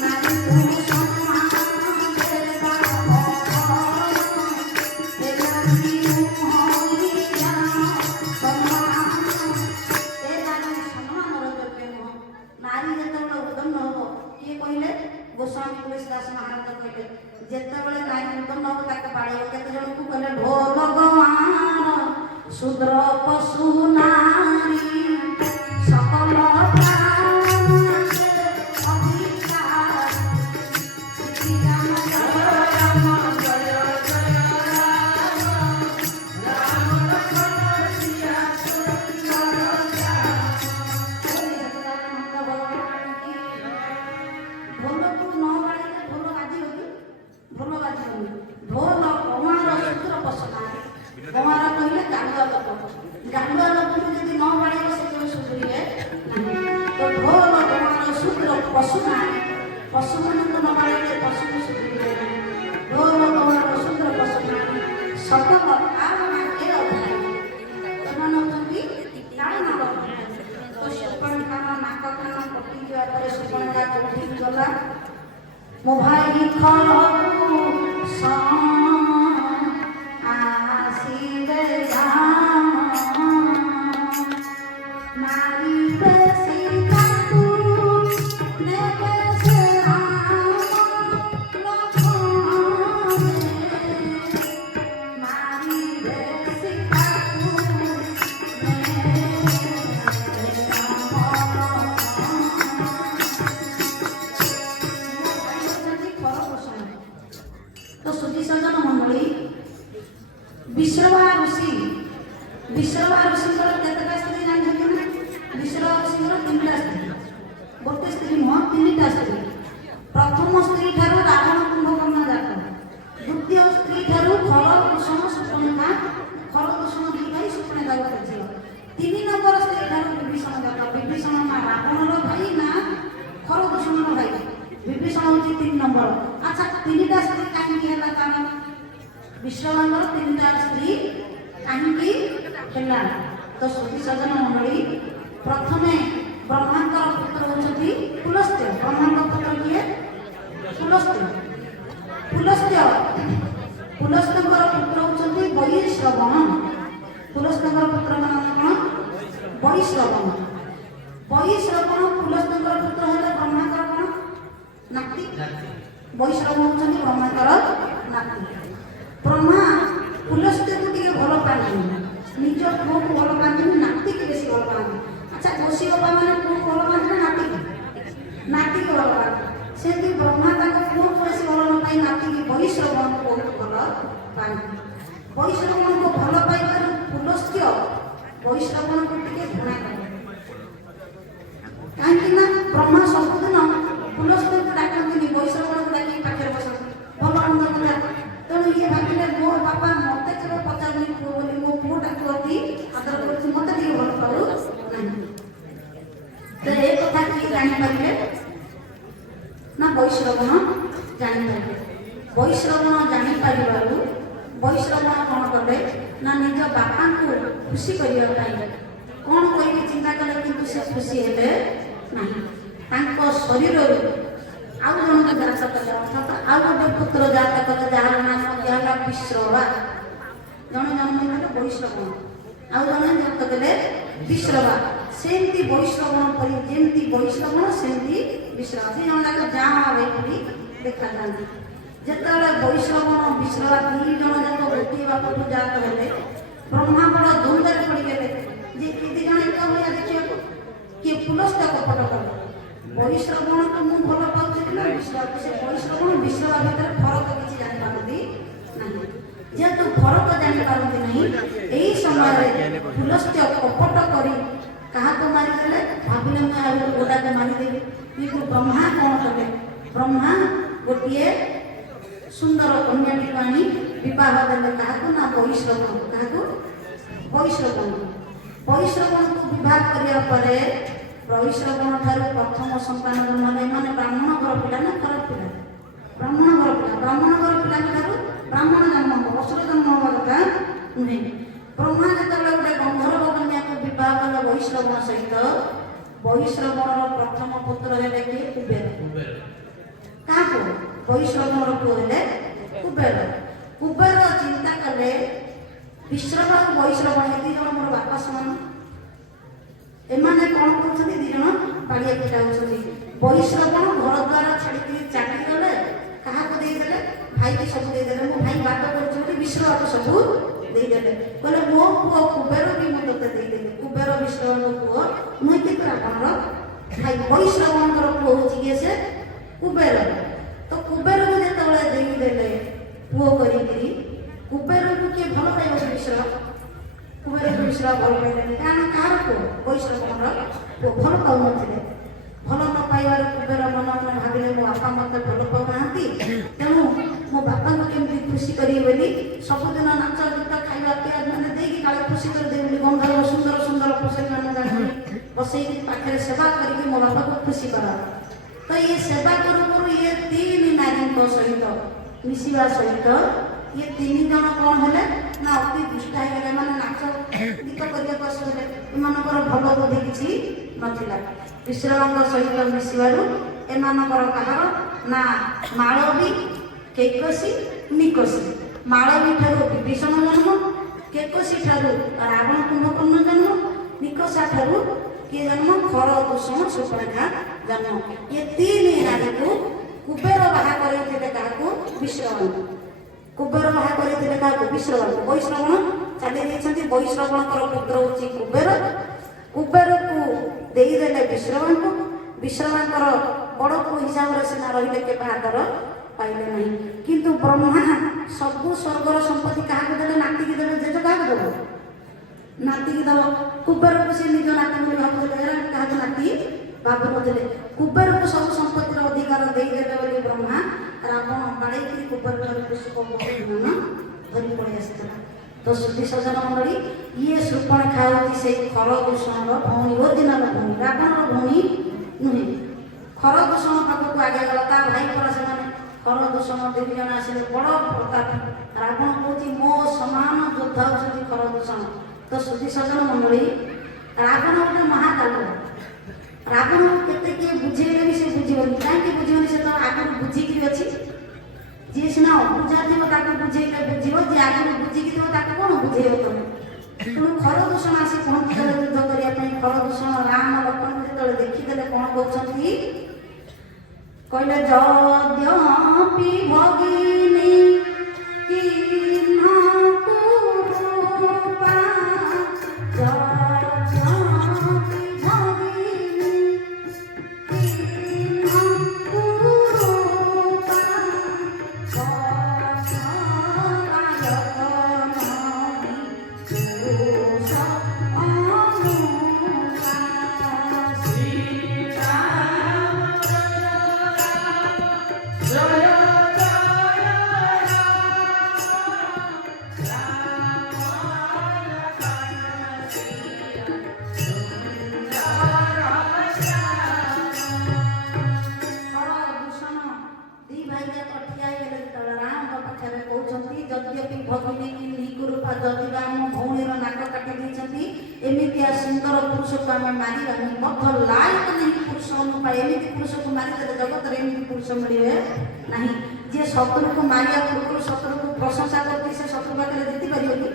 ନାରୀକୁ ସମ୍ମାନ ଦେବା ଏ ନାରୀ ମୁହଁଇ ଜ୍ଞାନ ସମ୍ମାନ ଏ ନାରୀ ସମ୍ମାନର ଯୋଗ୍ୟ ନୁହଁ। ନାରୀ ଯେତେବେଳେ ଉଦଣ୍ଡ ହେବ କିଏ କହିଲେ ଗୋସ୍ୱାମୀ ତୁଳସୀଦାସ ମହାରାଜ କହିଲେ ଯେତେବେଳେ ନାରୀ ଉଦଣ୍ଡ ହେବ ତାକୁ ବାଡ଼େଇବ। କେତେ ଜଣଙ୍କୁ କହିଲେ ଢୋଲ ଗମାର ଶୂଦ୍ର ପଶୁ ନାରୀ सकल प्राण से अधिकार श्री राम जय राम जय जय राम लक्ष्मण सिया ढोलକୁ ନ ବାଡ଼ିଲେ ढोल ବାଜିବ କି? ढोल ବାଜିବନି। ढोल କମାର ଶୂଦ୍ର ପଶୁ ନାରୀ। କମାର କହିଲେ ଗାଣ୍ଡୁଆ ଲୋକ। ଗାଣ୍ଡୁଆ ଲୋକଙ୍କୁ ଯଦି ନ ବାଡ଼ିବ ସେ କେବେ ସୁଧୁରିବେ ନାହିଁ। ତ ଢୋଲ କମାର ଶୂଦ୍ର ପଶୁ ନାରୀ। ପଶୁମାନଙ୍କୁ ନ ବାଡ଼ିଲେ ପଶୁକୁ ସୁଧୁରିବେ ନାହିଁ। ଢୋଲ କମାର ଶୂଦ୍ର ପଶୁ ନାରୀ ସକଳ ଆଉ ନାକେ ଅଧାରୀ। ସେମାନେ ହେଉଛନ୍ତି କାଳେ ନାକ ଅଧାରୀ। ତ ଶୃପଣଖାର ନାକ କାନ କଟିଯିବା ପରେ ଶୃପଣଖା କୋଉଠିକି ଗଲା? ମୋ ଭାଇ ଖରକୁ ଆସିବେ ନାରୀ ବେଶୀ ତାକୁ ନେବେ ସେ ରାମ ଲକ୍ଷ୍ମଣ ନାରୀ ବେଶୀ ତାକୁ तो सुधी सज्जन मंडली विश्रवा ऋषि केतटा स्त्री जानते ना? विश्रवा ऋषि तीनटा स्त्री गोटे स्त्री नुह तीनटा स्त्री। प्रथम स्त्री ठारू रावण कुंभकर्ण जात। द्वितीय स्त्री ठारू खर दूषण शूर्पणखा खर दूषण दी भाई शूर्पणखा गोटे झील। 3 नंबर स्त्री ठारू विभीषण जात। विभीषण ना रावणर भाई ना खर दूषणर भाई। विभीषण होची 3 नंबर। अच्छा 3टा स्त्री काहींकी हैला तार विश्रवांगर 3टा स्त्री काहींकी हैला? तो सुधी सज्जन मंडली प्रथमे ब्रह्मांकर पुत्र होचती पुलस्त्य। ब्रह्मांकर पुत्र किए? ପୁଲସ୍ତ୍ୟ ପୁଲସ୍ତ୍ୟଙ୍କର ପୁତ୍ର ହେଉଛନ୍ତି ବୈଶ୍ରବଣ। ପୁଲସ୍ତ୍ୟଙ୍କର ପୁତ୍ରଙ୍କ ନାମ କ'ଣ? ବୈଶ୍ରବଣ। ବୈଶ୍ରବଣ ପୁଲସ୍ତ୍ୟଙ୍କର ପୁତ୍ର ହେଲେ ବ୍ରହ୍ମାଙ୍କର କ'ଣ? ନାତି। ବୈଶ୍ରବଣ ହେଉଛନ୍ତି ବ୍ରହ୍ମାଙ୍କର ନାତି। ବ୍ରହ୍ମା ପୁଲସ୍ତ୍ୟକୁ ଟିକେ ଭଲ ପାଆନ୍ତି, ନିଜ ପୁଅକୁ ଭଲ ପାଆନ୍ତିନି, ନାତିକି ବେଶୀ ଭଲ ପାଆନ୍ତି। ଆଚ୍ଛା, ଗୋଷୀ ବାପା ମାନେ ପୁଅକୁ ଭଲ ପାଆନ୍ତି ନା ନାତିକି? ନାତିକି ଭଲ ପାଆନ୍ତି। ସେମିତି ବ୍ରହ୍ମା ତାଙ୍କ ପୁଅକୁ ବେଶୀ ଭଲ ନ ପାଇ ନାତିକି ବୈଶ୍ରବଣକୁ ବହୁତ ଭଲ ପାଆନ୍ତି। ବୈଶ୍ରବଣକୁ ଭଲ ପାଇବାରୁ ପୁଲସ୍ତ୍ୟ ବୈଶ୍ରବଣକୁ ଟିକେ ଘୃଣା କରେ। କାହିଁକି ନା ବ୍ରହ୍ମା ସବୁଦିନ ପୁଲସ୍ତ୍ୟକୁ ଡାକନ୍ତିନି, ବୈଶ୍ରବଣକୁ ଡାକି ପାଖରେ ବସନ୍ତି, ଭଲ ମନ୍ଦ କଥା। ତେଣୁ ଇଏ ଭାବିଲେ ମୋ ବାପା ମତେ କେବେ ପଚାରୁନି ପୁଅ ବୋଲି, ମୋ ପୁଅଟାକୁ ଅତି ଆଦର କରୁଛି, ମତେ ଟିକେ ଭଲ ପାଉ ନାହିଁ। ତ ଏ କଥା କିଏ ଜାଣିପାରିଲେ ନା ବୈଶ୍ରବଣ ଜାଣିପାରିଲେ। ବୈଶ୍ରବଣ ଜାଣିପାରିବାରୁ ବୈଶ୍ରବଣ କ'ଣ କଲେ ନା ନିଜ ବାପାଙ୍କୁ ଖୁସି କରିବା ପାଇଁ କ'ଣ କହିବି ଚିନ୍ତା କଲେ, କିନ୍ତୁ ସେ ଖୁସି ହେଲେ ନାହିଁ। ତାଙ୍କ ଶରୀରରୁ ଆଉ ଜଣଙ୍କୁ ଜାତ କଲେ, ଅର୍ଥାତ୍ ଆଉ ଗୋଟେ ପୁତ୍ର ଜାତ କଲେ, ଯାହାର ନାମ ଦିଆହେଲା ବିଶ୍ରବା। ଜଣେ ଜନ୍ମ ହେଲେ ବୈଶ୍ରବଣ, ଆଉ ଜଣେ ଜାତ କଲେ ବିଶ୍ରବା। ସେମିତି ବୈଶ୍ରବଣ ପରି, ଯେମିତି ବୈଶ୍ରବଣ ସେମିତି ବିଶ୍ରବା, ଦୁଇ ଜଣ ଯାକ ଯାହା ପରି ଦେଖାଯାଆନ୍ତି। ଯେତେବେଳେ ବୈଶ୍ରବଣ ବିଶ୍ରବା ଦୁଇ ଜଣ ଯାକ ଗୋଟିଏ ବାପଠୁ ଜାତ ହେଲେ, ବ୍ରହ୍ମା ବଡ଼ ଦ୍ୱନ୍ଦ୍ୱରେ ପଡ଼ିଗଲେ ଯେ ଏ ଦୁଇ ଜଣ ଏକ ଭଳିଆ ଦେଖିବାକୁ। କିଏ ପୁଲସ୍ତ୍ୟ କପଟ କଲେ, ବୈଶ୍ରବଣକୁ ମୁଁ ଭଲ ପାଉଥିଲି ନା ବିଶ୍ରବାକୁ? ସେ ବୈଶ୍ରବଣ ବିଶ୍ରବା ଭିତରେ ଫରକ କିଛି ଜାଣିପାରନ୍ତି ନାହିଁ। ଯେହେତୁ ଫରକ ଜାଣିପାରନ୍ତି ନାହିଁ, ଏହି ସମୟରେ ପୁଲସ୍ତ୍ୟ କପଟ କରି କାହାକୁ ମାରିଦେଲେ? ଭାବିଲେ ମୁଁ ଆଉ ଗୋଟାକୁ ମାରିଦେବି। କିନ୍ତୁ ବ୍ରହ୍ମା କ'ଣ କଲେ? ବ୍ରହ୍ମା ଗୋଟିଏ ସୁନ୍ଦର କନ୍ୟାଟିକୁ ଆଣି ବିବାହ ଦେଲେ। କାହାକୁ? ନା ବୈଶ୍ରବଣକୁ। କାହାକୁ? ବୈଶ୍ରବଣକୁ। ବୈଶ୍ରବଣକୁ ବିବାହ କରିବା ପରେ ବୈଶ୍ରବଣ ଠାରୁ ପ୍ରଥମ ସନ୍ତାନ ଜନ୍ମ ହେଲେ। ଏମାନେ ବ୍ରାହ୍ମଣ ଘର ପିଲା ନା ଖରାପ ପିଲା? ବ୍ରାହ୍ମଣ ଘର ପିଲା। ବ୍ରାହ୍ମଣ ଘର ପିଲାଙ୍କ ଠାରୁ ବ୍ରାହ୍ମଣ ଜନ୍ମ ହେବ, ଅସୁର ଜନ୍ମ ହେବା କଥା ନୁହେଁ। ବ୍ରହ୍ମା ଯେତେବେଳେ ଗୋଟେ ଗନ୍ଧର୍ବ କନ୍ୟାକୁ ବିବାହ କଲେ ବୈଶ୍ରବଣ ସହିତ, ବୈଶ୍ରବଣର ପ୍ରଥମ ପୁତ୍ର ହେଲେ କିଏ? କୁବେର। କାହାକୁ? ବୈଶ୍ରବଣର ପୁଅ ହେଲେ କୁବେର। କୁବେର ଚିନ୍ତା କଲେ ବିଶ୍ରବା ଓ ବୈଶ୍ରବଣ ଏ ଦୁଇ ଜଣ ମୋର ବାପା ସମାନ, ଏମାନେ କ'ଣ କରୁଛନ୍ତି? ଦୁଇ ଜଣ ବାଡ଼ିଆ ପିଟା ହେଉଛନ୍ତି। ବୈଶ୍ରବଣ ଘର ଦ୍ୱାର ଛାଡ଼ିକିରି ଚାକିଗଲେ, କାହାକୁ ଦେଇଦେଲେ? ଭାଇକି ସବୁ ଦେଇଦେଲେ। ମୋ ଭାଇ ବାଟ କରୁଛି ବୋଲି ବିଶ୍ରବାକୁ ସବୁ ଦେଇଦେଲେ। କହିଲେ ମୋ ପୁଅ କୁବେର ବି ମୁଁ ତୋତେ ଦେଇଦେଲି। କୁବେର ବିଶ୍ରବଙ୍କ ପୁଅ ନୁହେଁ, କିନ୍ତୁ ଆପଣଙ୍କର ଭାଇ। ବୈଶ୍ରବଣଙ୍କର ପୁଅ ହେଉଛି କିଏ? ସେ କୁବେର। ତ କୁବେରକୁ ଯେତେବେଳେ ଦେଇଦେଲେ ପୁଅ କରିକିରି, କୁବେରକୁ କିଏ ଭଲ ପାଇବ? ବିଶ୍ର। କୁବେରକୁ ବିଶ୍ର ଭଲ ପାଇଲେନି। କାରଣ କାହାର ପୁଅ? ବୈଶ୍ରବଣର ପୁଅ। ଭଲ ପାଉନଥିଲେ। ଭଲ ନ ପାଇବାରୁ କୁବେର ମନ ମନେ ଭାବିଲେ ମୋ ବାପା ମୋତେ ଭଲ ପାଉନାହାନ୍ତି, ତେଣୁ ମୋ ବାପାଙ୍କୁ କେମିତି ଖୁସି କରିବି ବୋଲି ସବୁଦିନ ନାଚ ଗୀତ ଖାଇବା ପିଇବା ମାନେ ଦେଇକି କାଳେ ଖୁସି କରିଦେବି ବୋଲି ଗନ୍ଧର୍ବ ସୁନ୍ଦର ସୁନ୍ଦର ପୋଷାକ ମାନେ ବସେଇକି ପାଖରେ ସେବା କରିକି ମୋ ବାପାକୁ ଖୁସି କରା। ତ ଇଏ ସେବା କରୁ କରୁ ଇଏ ତିନି ନାରୀଙ୍କ ସହିତ ମିଶିବା ସହିତ ଇଏ ତିନି ଜଣ କ'ଣ ହେଲେ ନା ଅତି ଦୁଷ୍ଟ ହେଇଗଲେ। ମାନେ ନାଚ ଗୀତ କରିବାକୁ ଆସିଗଲେ, ଏମାନଙ୍କର ଭଲ ବୁଦ୍ଧି କିଛି ନଥିଲା। ବିଶ୍ରବାଙ୍କ ସହିତ ମିଶିବାରୁ ଏମାନଙ୍କର କାହାର ନା ମାଳବୀ, କେକଶୀ, ନିକଶୀ। ମାଳବୀ ଠାରୁ ବିଭୀଷଣ ଜନ୍ମ, କେକଶୀ ଠାରୁ ରାବଣ କୁମ୍ଭକର୍ଣ୍ଣ ଜନ୍ମ, ନିକଷା ଠାରୁ କିଏ ଜନ୍ମ? ଖରଦୂଷଣ ଶୂର୍ପଣଖା ଜନ୍ମ। ଏ ତିନି ନାରୀକୁ କୁବେର ବାହା କରିଥିଲେ। କାହାକୁ? ବିଶ୍ରବାଙ୍କୁ। କୁବେର ବାହା କରିଥିଲେ କାହାକୁ? ବିଶ୍ରବାଙ୍କୁ। ବୈଶ୍ରବଣ ଚାଲି ଯାଇଛନ୍ତି। ବୈଶ୍ରବଣଙ୍କର ପୁତ୍ର ହେଉଛି କୁବେର। କୁବେରକୁ ଦେଇଦେଲେ ବିଶ୍ରବାଙ୍କୁ। ବିଶ୍ରବାଙ୍କର ବଡ଼ ପୁଅ ହିସାବରେ ସିନା ରହିଲେ, କେବେ ଆଦର ପାଇଲେ ନାହିଁ। କିନ୍ତୁ ବ୍ରହ୍ମା ସବୁ ସ୍ୱର୍ଗର ସମ୍ପତ୍ତି କାହାକୁ ଦେଲେ? ନାତିକି ଦେଲେ। ଜେଜ କାହାକୁ ଦେବ? ନାତିକି ଦେବ। କୁବେରକୁ ସେ ନିଜ ନାତି ବୋଲି ଭାବୁଥିଲେ, ଏରା କାହାକୁ ନାତି ଭାବୁନଥିଲେ। କୁବେରକୁ ସବୁ ସମ୍ପତ୍ତିର ଅଧିକାର ଦେଇଦେଲେ ବୋଲି ବ୍ରହ୍ମା ରାବଣ ବାଡ଼େଇକି କୁବେର ଠାରୁ ଶୂର୍ପଣଖା ଧରି ପଳେଇ ଆସିଥିଲା। ତ ସୁଧୀ ସଜନ ମଣ୍ଡଳୀ, ଇଏ ଶୂର୍ପଣଖା ହେଉଛି ସେଇ ଖରଦୂଷଣର ଭଉଣୀ, ଓରିଜିନାଲ ଭଉଣୀ, ରାବଣର ଭଉଣୀ ନୁହେଁ। ଖରଦୂଷଣ ପାଖକୁ ଆଗେ ଗଲା, ତା ଭାଇ ପରା ସେମାନେ। ଖରଦୂଷଣ ଦୁଇ ଜଣ ଆସିଲେ, ବଡ଼ ପ୍ରତାପ। ରାବଣ କହୁଛି ମୋ ସମାନ ଯୋଦ୍ଧା ହେଉଛନ୍ତି ଖରଦୂଷଣ। ତ ସୁଧୀ ସଜନ ମଣ୍ଡଳୀ, ରାବଣ ଗୋଟେ ମହାକାଲ, ରାବଣ କେତେ କିଏ ବୁଝେଇଲେ ବି ସେ ବୁଝିବନି। କାହିଁକି ବୁଝିବନି? ସେ ତ ଆଗରୁ ବୁଝିକିରି ଅଛି। ଯିଏ ସିନା ଅବୁଝା ଥିବ ତାକୁ ବୁଝେଇଲେ ବୁଝିବ, ଯିଏ ଆଗରୁ ବୁଝିକି ଥିବ ତାକୁ କଣ ବୁଝେଇବ ତମେ? ତେଣୁ ଖରଦୂଷଣ ଆସି ପହଞ୍ଚିଗଲେ ଯୁଦ୍ଧ କରିବା ପାଇଁ। ଖରଦୂଷଣ ରାମ ଲକ୍ଷ୍ମଣ ଯେତେବେଳେ ଦେଖିଦେଲେ କଣ କହୁଛନ୍ତି? କହିଲେ ଯଦ୍ୟପି ଭଗିନୀ କିହ୍ନ କୁରୂପା, ଯଦ୍ୟପି ଭଗିନୀ କିହ୍ନ କୁରୂପା, ସତ୍ୟବାୟକ ନହି ପୁରୁଷ ଅନୁକାଶୀ। ଯଦ୍ୟପି ଭଗିନୀ କିହ୍ନି କୁରୂପା, ଯଦିବା ଆମ ଭଉଣୀର ନାକ କାଟି ଦେଇଛନ୍ତି, ଏମିତିଆ ସୁନ୍ଦର ପୁରୁଷକୁ ଆମେ ମାରିବାନି। ମଧ୍ୟ ଲାୟକ ନାହିଁ ପୁରୁଷ ଅନୁପାୟ। ଏମିତି ପୁରୁଷକୁ ମାରିଦେଲେ ଜଗତରେ ଏମିତି ପୁରୁଷ ମିଳିବେ ନାହିଁ। ଯିଏ ଶତ୍ରୁକୁ ମାରିବା ପୂର୍ବରୁ ଶତ୍ରୁକୁ ପ୍ରଶଂସା କରୁଛି, ସେ ଶତ୍ରୁ ପାଖରେ ଜିତି ପାରିବ କି?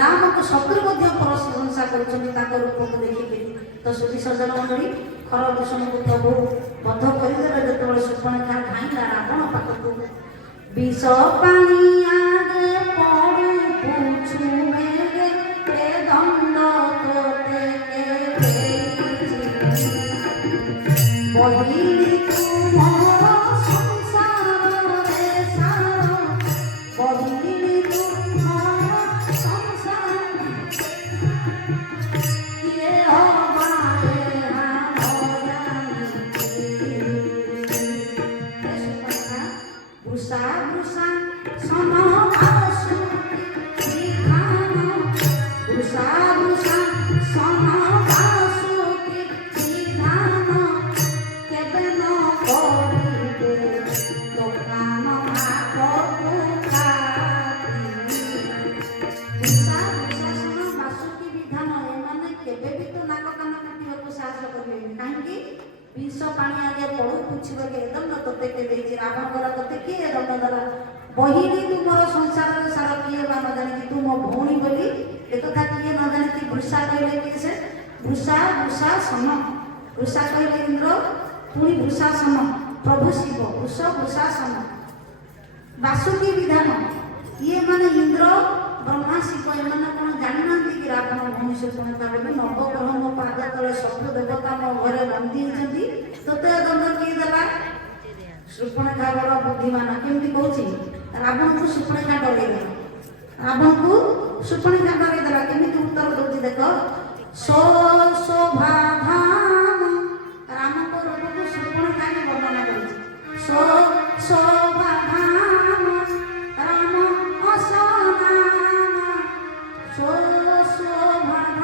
ରାମଙ୍କ ଶତ୍ରୁ ମଧ୍ୟ ପ୍ରଶଂସା କରୁଛନ୍ତି ତାଙ୍କ ରୂପକୁ ଦେଖିକି। ତ ସୁଧୀ ସଜ୍ଜନ ମଣ୍ଡଳୀ, ଖରଦୂଷଣକୁ ପ୍ରଭୁ ବଧ କରିଦେଲେ। ଯେତେବେଳେ ଶୂର୍ପଣଖା ଧାଇଁଲା ରାବଣ ପାଖକୁ, ବିଷ ପାଣି ଆଗେ ପଡୁ ପୁଛୁ মেরে এ দণ্ড তোতে বহিলি তুমর সংসারে সার, বহিলি তুমর সংসারে কে হবারে ভূষা ভূষা সম বাসুকি বিধান, ভূষা ভূষা সম বাসুকি বিধান, কেবে ন করিবে দোকান ভাগবু খাতি। ভূষা ভূষা সম বাসুকি বিধান, এମାନେ କେବେ ବି ତ ନାକ କାନ କାଟିବାକୁ ସାହସ କରିବେନି। କାହିଁକି? ବିଷ ପାଣି ଆଗେ ପଡୁ ପୁଛିବାକୁ ଏ ଦଣ୍ଡ ତୋତେ କିଏ ଦେଇଛି? ରାବଣଙ୍କର ତୋତେ କିଏ ଏ ଦଣ୍ଡ ଦେଲା? ବହିଲି ତୁମର ସଂସାରର ସାର, କିଏ ବା ନ ଜାଣିଛି ତୁ ମୋ ଭଉଣୀ ବୋଲି? ଏକଥା କିଏ ନ ଜାଣିଛି? ବୃଷା କହିଲେ କିଏ ସେ? ବୃଷା ବୃଷା ସମ। ବୃଷା କହିଲେ ଇନ୍ଦ୍ର, ପୁଣି ବୃଷା ସମ ପ୍ରଭୁ ଶିବ। ବୃଷ ବୃଷା ସମ ବାସୁକି ବିଧାନ, ଇଏ ମାନେ ଇନ୍ଦ୍ର ବ୍ରହ୍ମା ଶିବ। ଏମାନେ କଣ ଜାଣିନାହାନ୍ତି କି ରାବଣ ଭଉଣୀ ଶୂର୍ପଣଖା ବୋଲି? ନବଗ୍ରହଙ୍କ ପାଦ ତଳେ ଶତ୍ରୁ ଦେବତା ମୋ ଘରେ ବନ୍ଦୀ ହେଇଛନ୍ତି, ତୋତେ ଦଣ୍ଡ କିଏ ଦେଲା? ଶୂର୍ପଣଖା ବଡ଼ ବୁଦ୍ଧିମାନ। କେମିତି କହୁଛି? ରାବଣକୁ ଶୂର୍ପଣଖା ଡରେଇଦେଲା। ରାବଣକୁ ଶୂର୍ପଣଖା ଡରେଇଦେଲା। କେମିତି ଉତ୍ତର ଦଉଛି ଦେଖ। ଶୋଭାଧାମ, ରାମଙ୍କ ରୂପକୁ ଶୂର୍ପଣଖା ହିଁ ବର୍ଣ୍ଣନା କରୁଛି। ଶୋଭାଧାମ ରାମ ଅସନାମ, ଶୋଭାଧାମ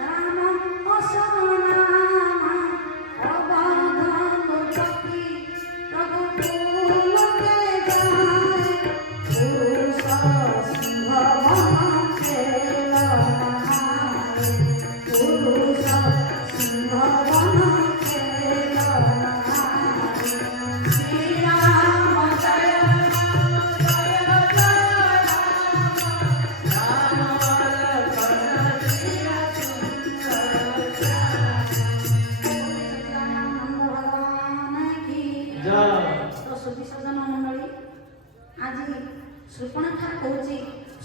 ରାମ ଅସନାମ, ଅବଧନ ଚକି ପ୍ରଭୁ କୁଲକେ ଯାଏ, ପୁରୁଷ ସିଂହ ବନ ଖେଳନାଏ, ପୁରୁଷ ସିଂହ ବନ ଖେଳନାଏ। ଶ୍ରୀରାମ ଜୟ ଶୂର୍ପଣଖା କହୁଛି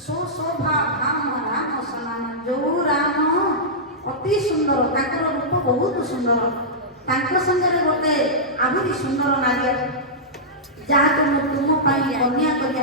ଶୋଭା ଭାମ ରାମ ସମାନ। ଯୋଉ ରାମ ଅତି ସୁନ୍ଦର, ତାଙ୍କର ରୂପ ବହୁତ ସୁନ୍ଦର, ତାଙ୍କ ସାଙ୍ଗରେ ଗୋଟେ ଆହୁରି ସୁନ୍ଦର ନାରୀ ଯାହାକୁ ମୁଁ ତୁମ ପାଇଁ କନ୍ୟା କରି